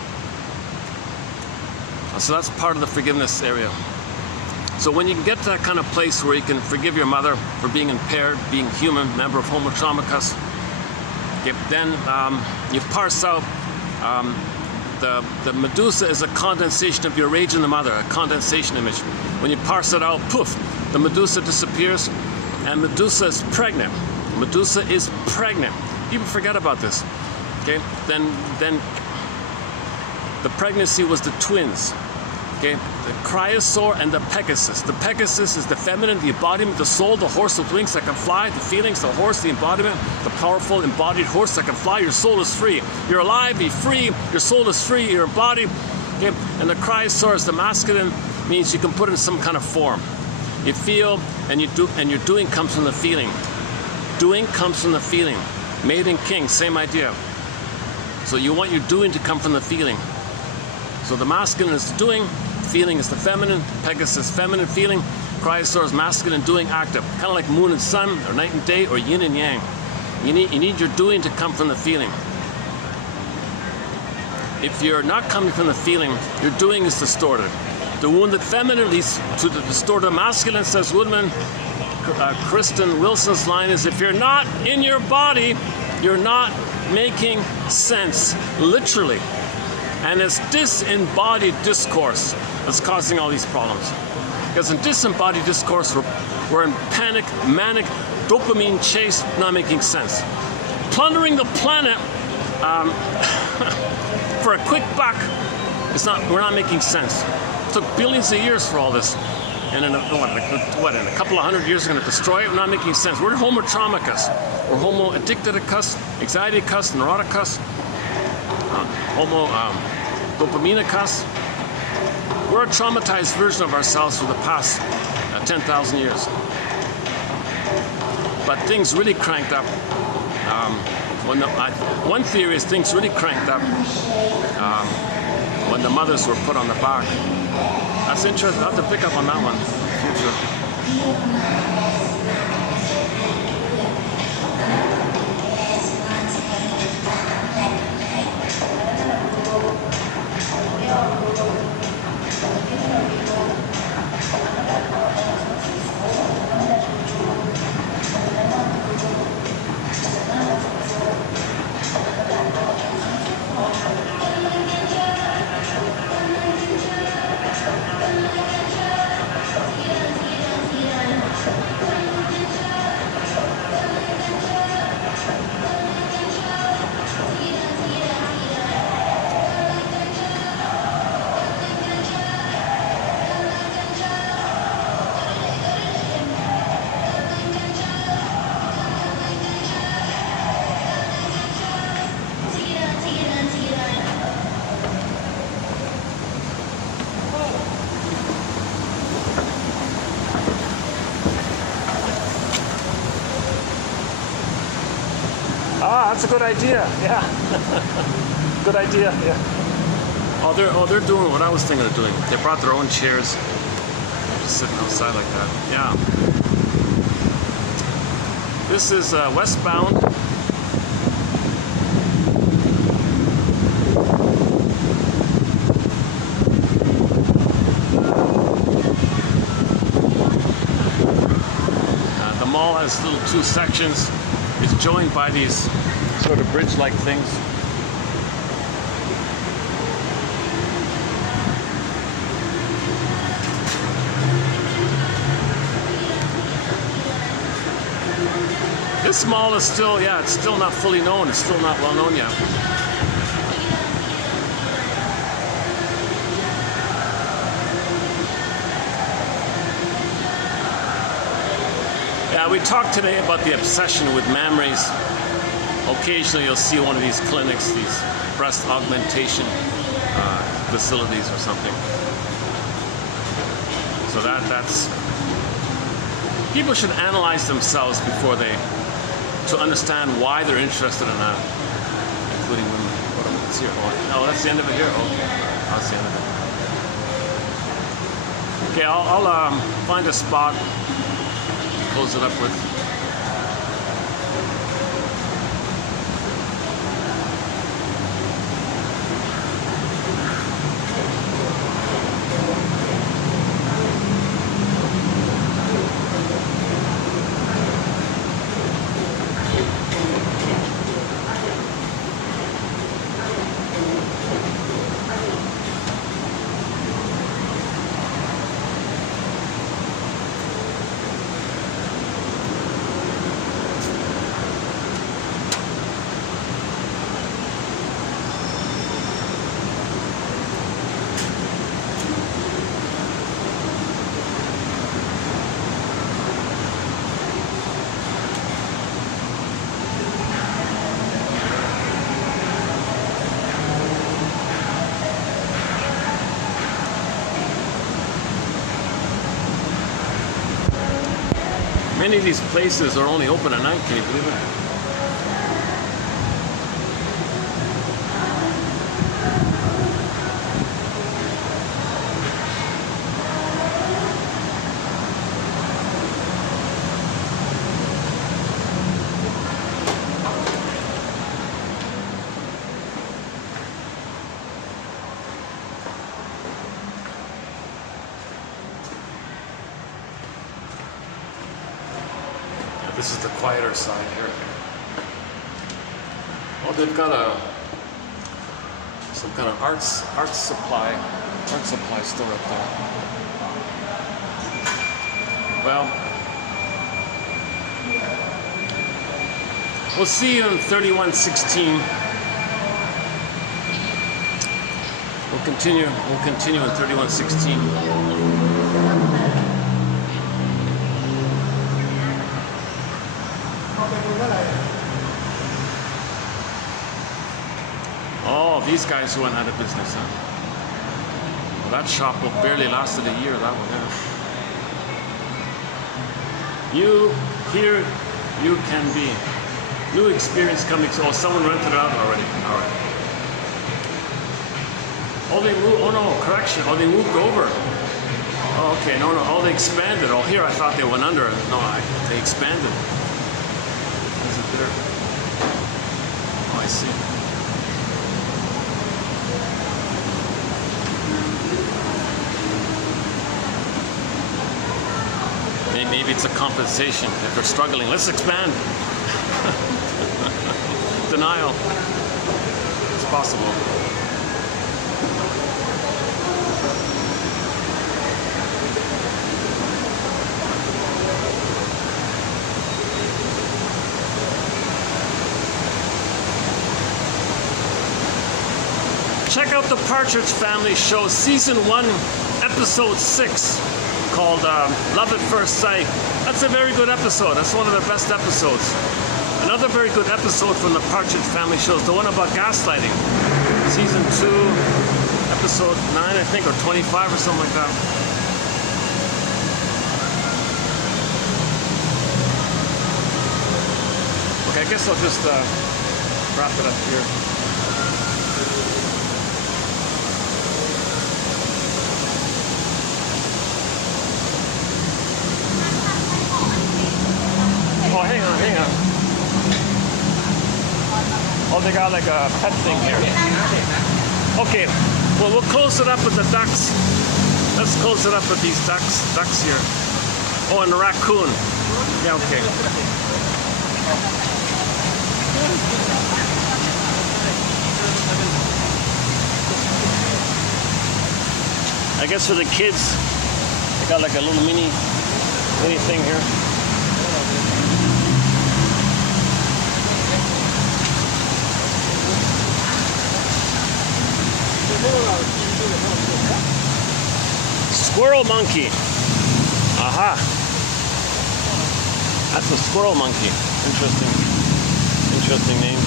So that's part of the forgiveness area. So when you can get to that kind of place where you can forgive your mother for being impaired, being human, member of Homo Traumicus, then you parse out the Medusa is a condensation of your rage in the mother, a condensation image. When you parse it out, poof, the Medusa disappears, and Medusa is pregnant. Medusa is pregnant. People forget about this. Okay, then the pregnancy was the twins. Okay, the cryosaur and the Pegasus. The Pegasus is the feminine, the embodiment, the soul, the horse with wings that can fly, the feelings, the horse, the embodiment, the powerful embodied horse that can fly. Your soul is free. You're alive, be free. Your soul is free, you're embodied. Okay, and the cryosaur is the masculine, means you can put it in some kind of form. You feel and you do, and your doing comes from the feeling. Doing comes from the feeling. Made in king, same idea. So you want your doing to come from the feeling. So the masculine is the doing, feeling is the feminine, Pegasus feminine feeling, cryosaur is masculine doing active, kind of like moon and sun, or night and day, or yin and yang. You need your doing to come from the feeling. If you're not coming from the feeling, your doing is distorted. The wounded feminine leads to the distorted masculine, says Woodman. Kristen Wilson's line is, if you're not in your body, you're not making sense, literally. And it's disembodied discourse that's causing all these problems. Because in disembodied discourse, we're in panic, manic, dopamine chase, not making sense. Plundering the planet for a quick buck, we're not making sense. It took billions of years for all this. And in a couple of hundred years, we're going to destroy it. We're not making sense. We're homo traumicus. We're homo addicticus, anxiety-cus, neuroticus, homo dopaminicus. We're a traumatized version of ourselves for the past 10,000 years. But things really cranked up. One theory is things really cranked up when the mothers were put on the back. That's interesting. I'll have to pick up on that one in the future. That's a good idea. Yeah. Good idea. Yeah. Oh, they're doing what I was thinking of doing. They brought their own chairs. They're just sitting outside like that. Yeah. This is westbound. The mall has little two sections. It's joined by these sort of bridge-like things. This mall is still, it's still not fully known. It's still not well known yet. Yeah, we talked today about the obsession with memories. Occasionally you'll see one of these clinics, these breast augmentation facilities or something. So that's... People should analyze themselves before to understand why they're interested in that, including women. What's here? Oh, that's the end of it here? Oh, that's the end of it. Okay, I'll find a spot, close it up with. Many of these places are only open at night, can you believe it? This is the quieter side here. Oh, they've got some kind of art supply store up there. Well, we'll see you in 3116. We'll continue in 3116. Oh, these guys who went out of business, huh? Well, that shop barely lasted a year, that one, yeah. Here you can be. New experience coming. Oh, someone rented it out already. All right. Oh, they moved. Oh, no, correction. Oh, they moved over. Oh, okay. No. Oh, they expanded. Oh, here I thought they went under. No, they expanded. Is it there? Oh, I see. Maybe it's a compensation if they're struggling. Let's expand. Denial. It's possible. Check out the Partridge Family show, season 1, episode 6. Called Love at First Sight. That's a very good episode. That's one of the best episodes. Another very good episode from the Partridge Family show is the one about gaslighting. Season 2, episode 9, I think, or 25 or something like that. Okay, I guess I'll just wrap it up here. Oh, hang on. Oh, they got like a pet thing here. Okay, well, we'll close it up with the ducks. Let's close it up with these ducks here. Oh, and the raccoon. Yeah, okay. I guess for the kids, they got like a little mini thing here. Squirrel monkey. Aha. That's a squirrel monkey. Interesting name.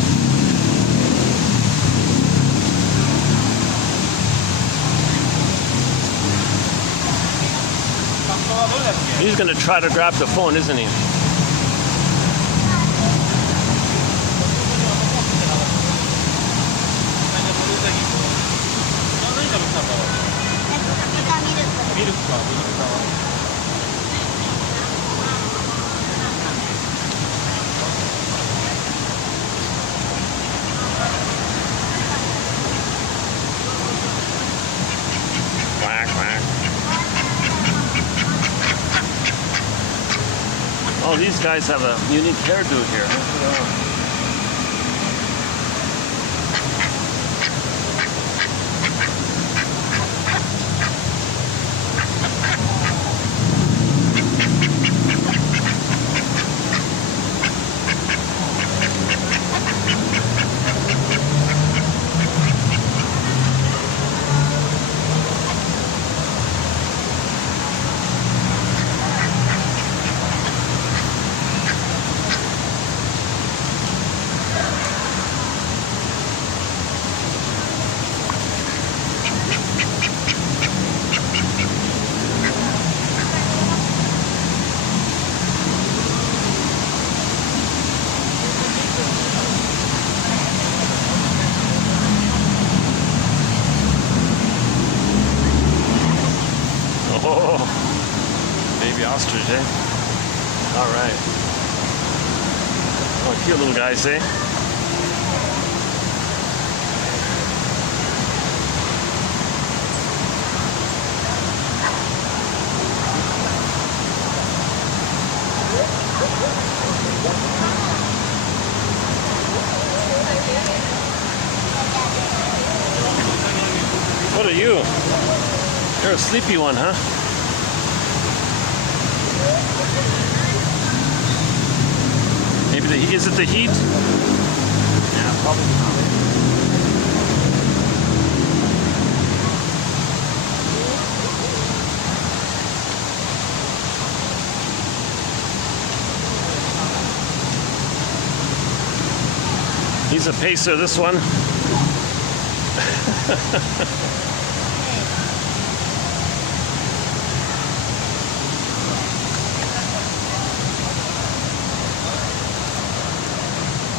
He's going to try to grab the phone, isn't he? Quack, quack. Oh, these guys have a unique hairdo here. Ostrich, eh? All right. Oh, cute little guys, eh? What are you? You're a sleepy one, huh? Maybe is it the heat? Yeah, probably not. He's a pacer, this one.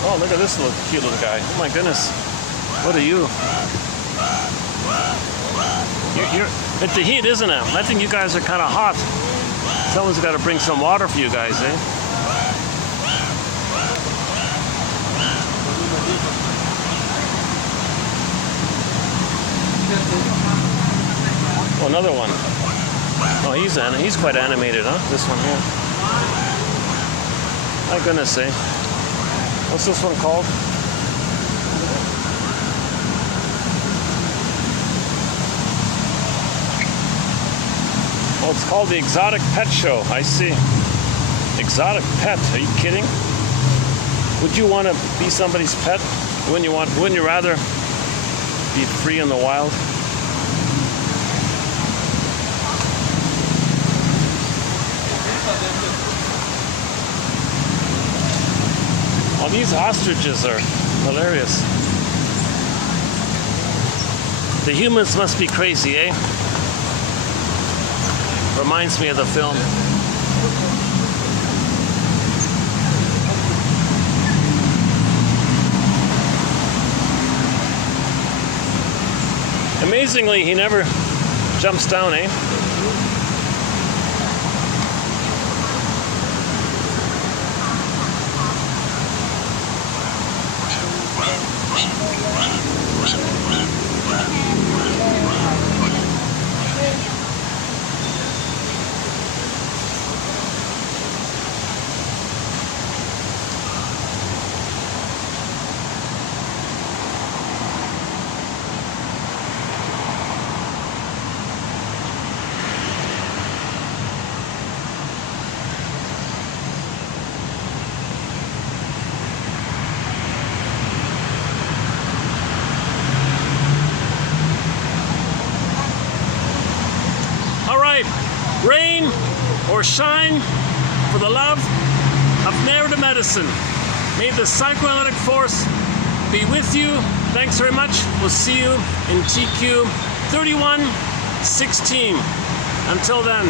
Oh, look at this little cute little guy. Oh my goodness. What are you? It's the heat, isn't it? I think you guys are kind of hot. Someone's got to bring some water for you guys, eh? Oh, another one. Oh, he's quite animated, huh? This one here. My goodness, eh? What's this one called? Oh, it's called the Exotic Pet Show. I see. Exotic pet? Are you kidding? Would you want to be somebody's pet? Wouldn't you rather be free in the wild? Oh, these ostriches are hilarious. The humans must be crazy, eh? Reminds me of the film. Amazingly, he never jumps down, eh? Rain or shine for the love of narrative medicine. May the psychoanalytic force be with you. Thanks very much. We'll see you in TQ 3116. Until then.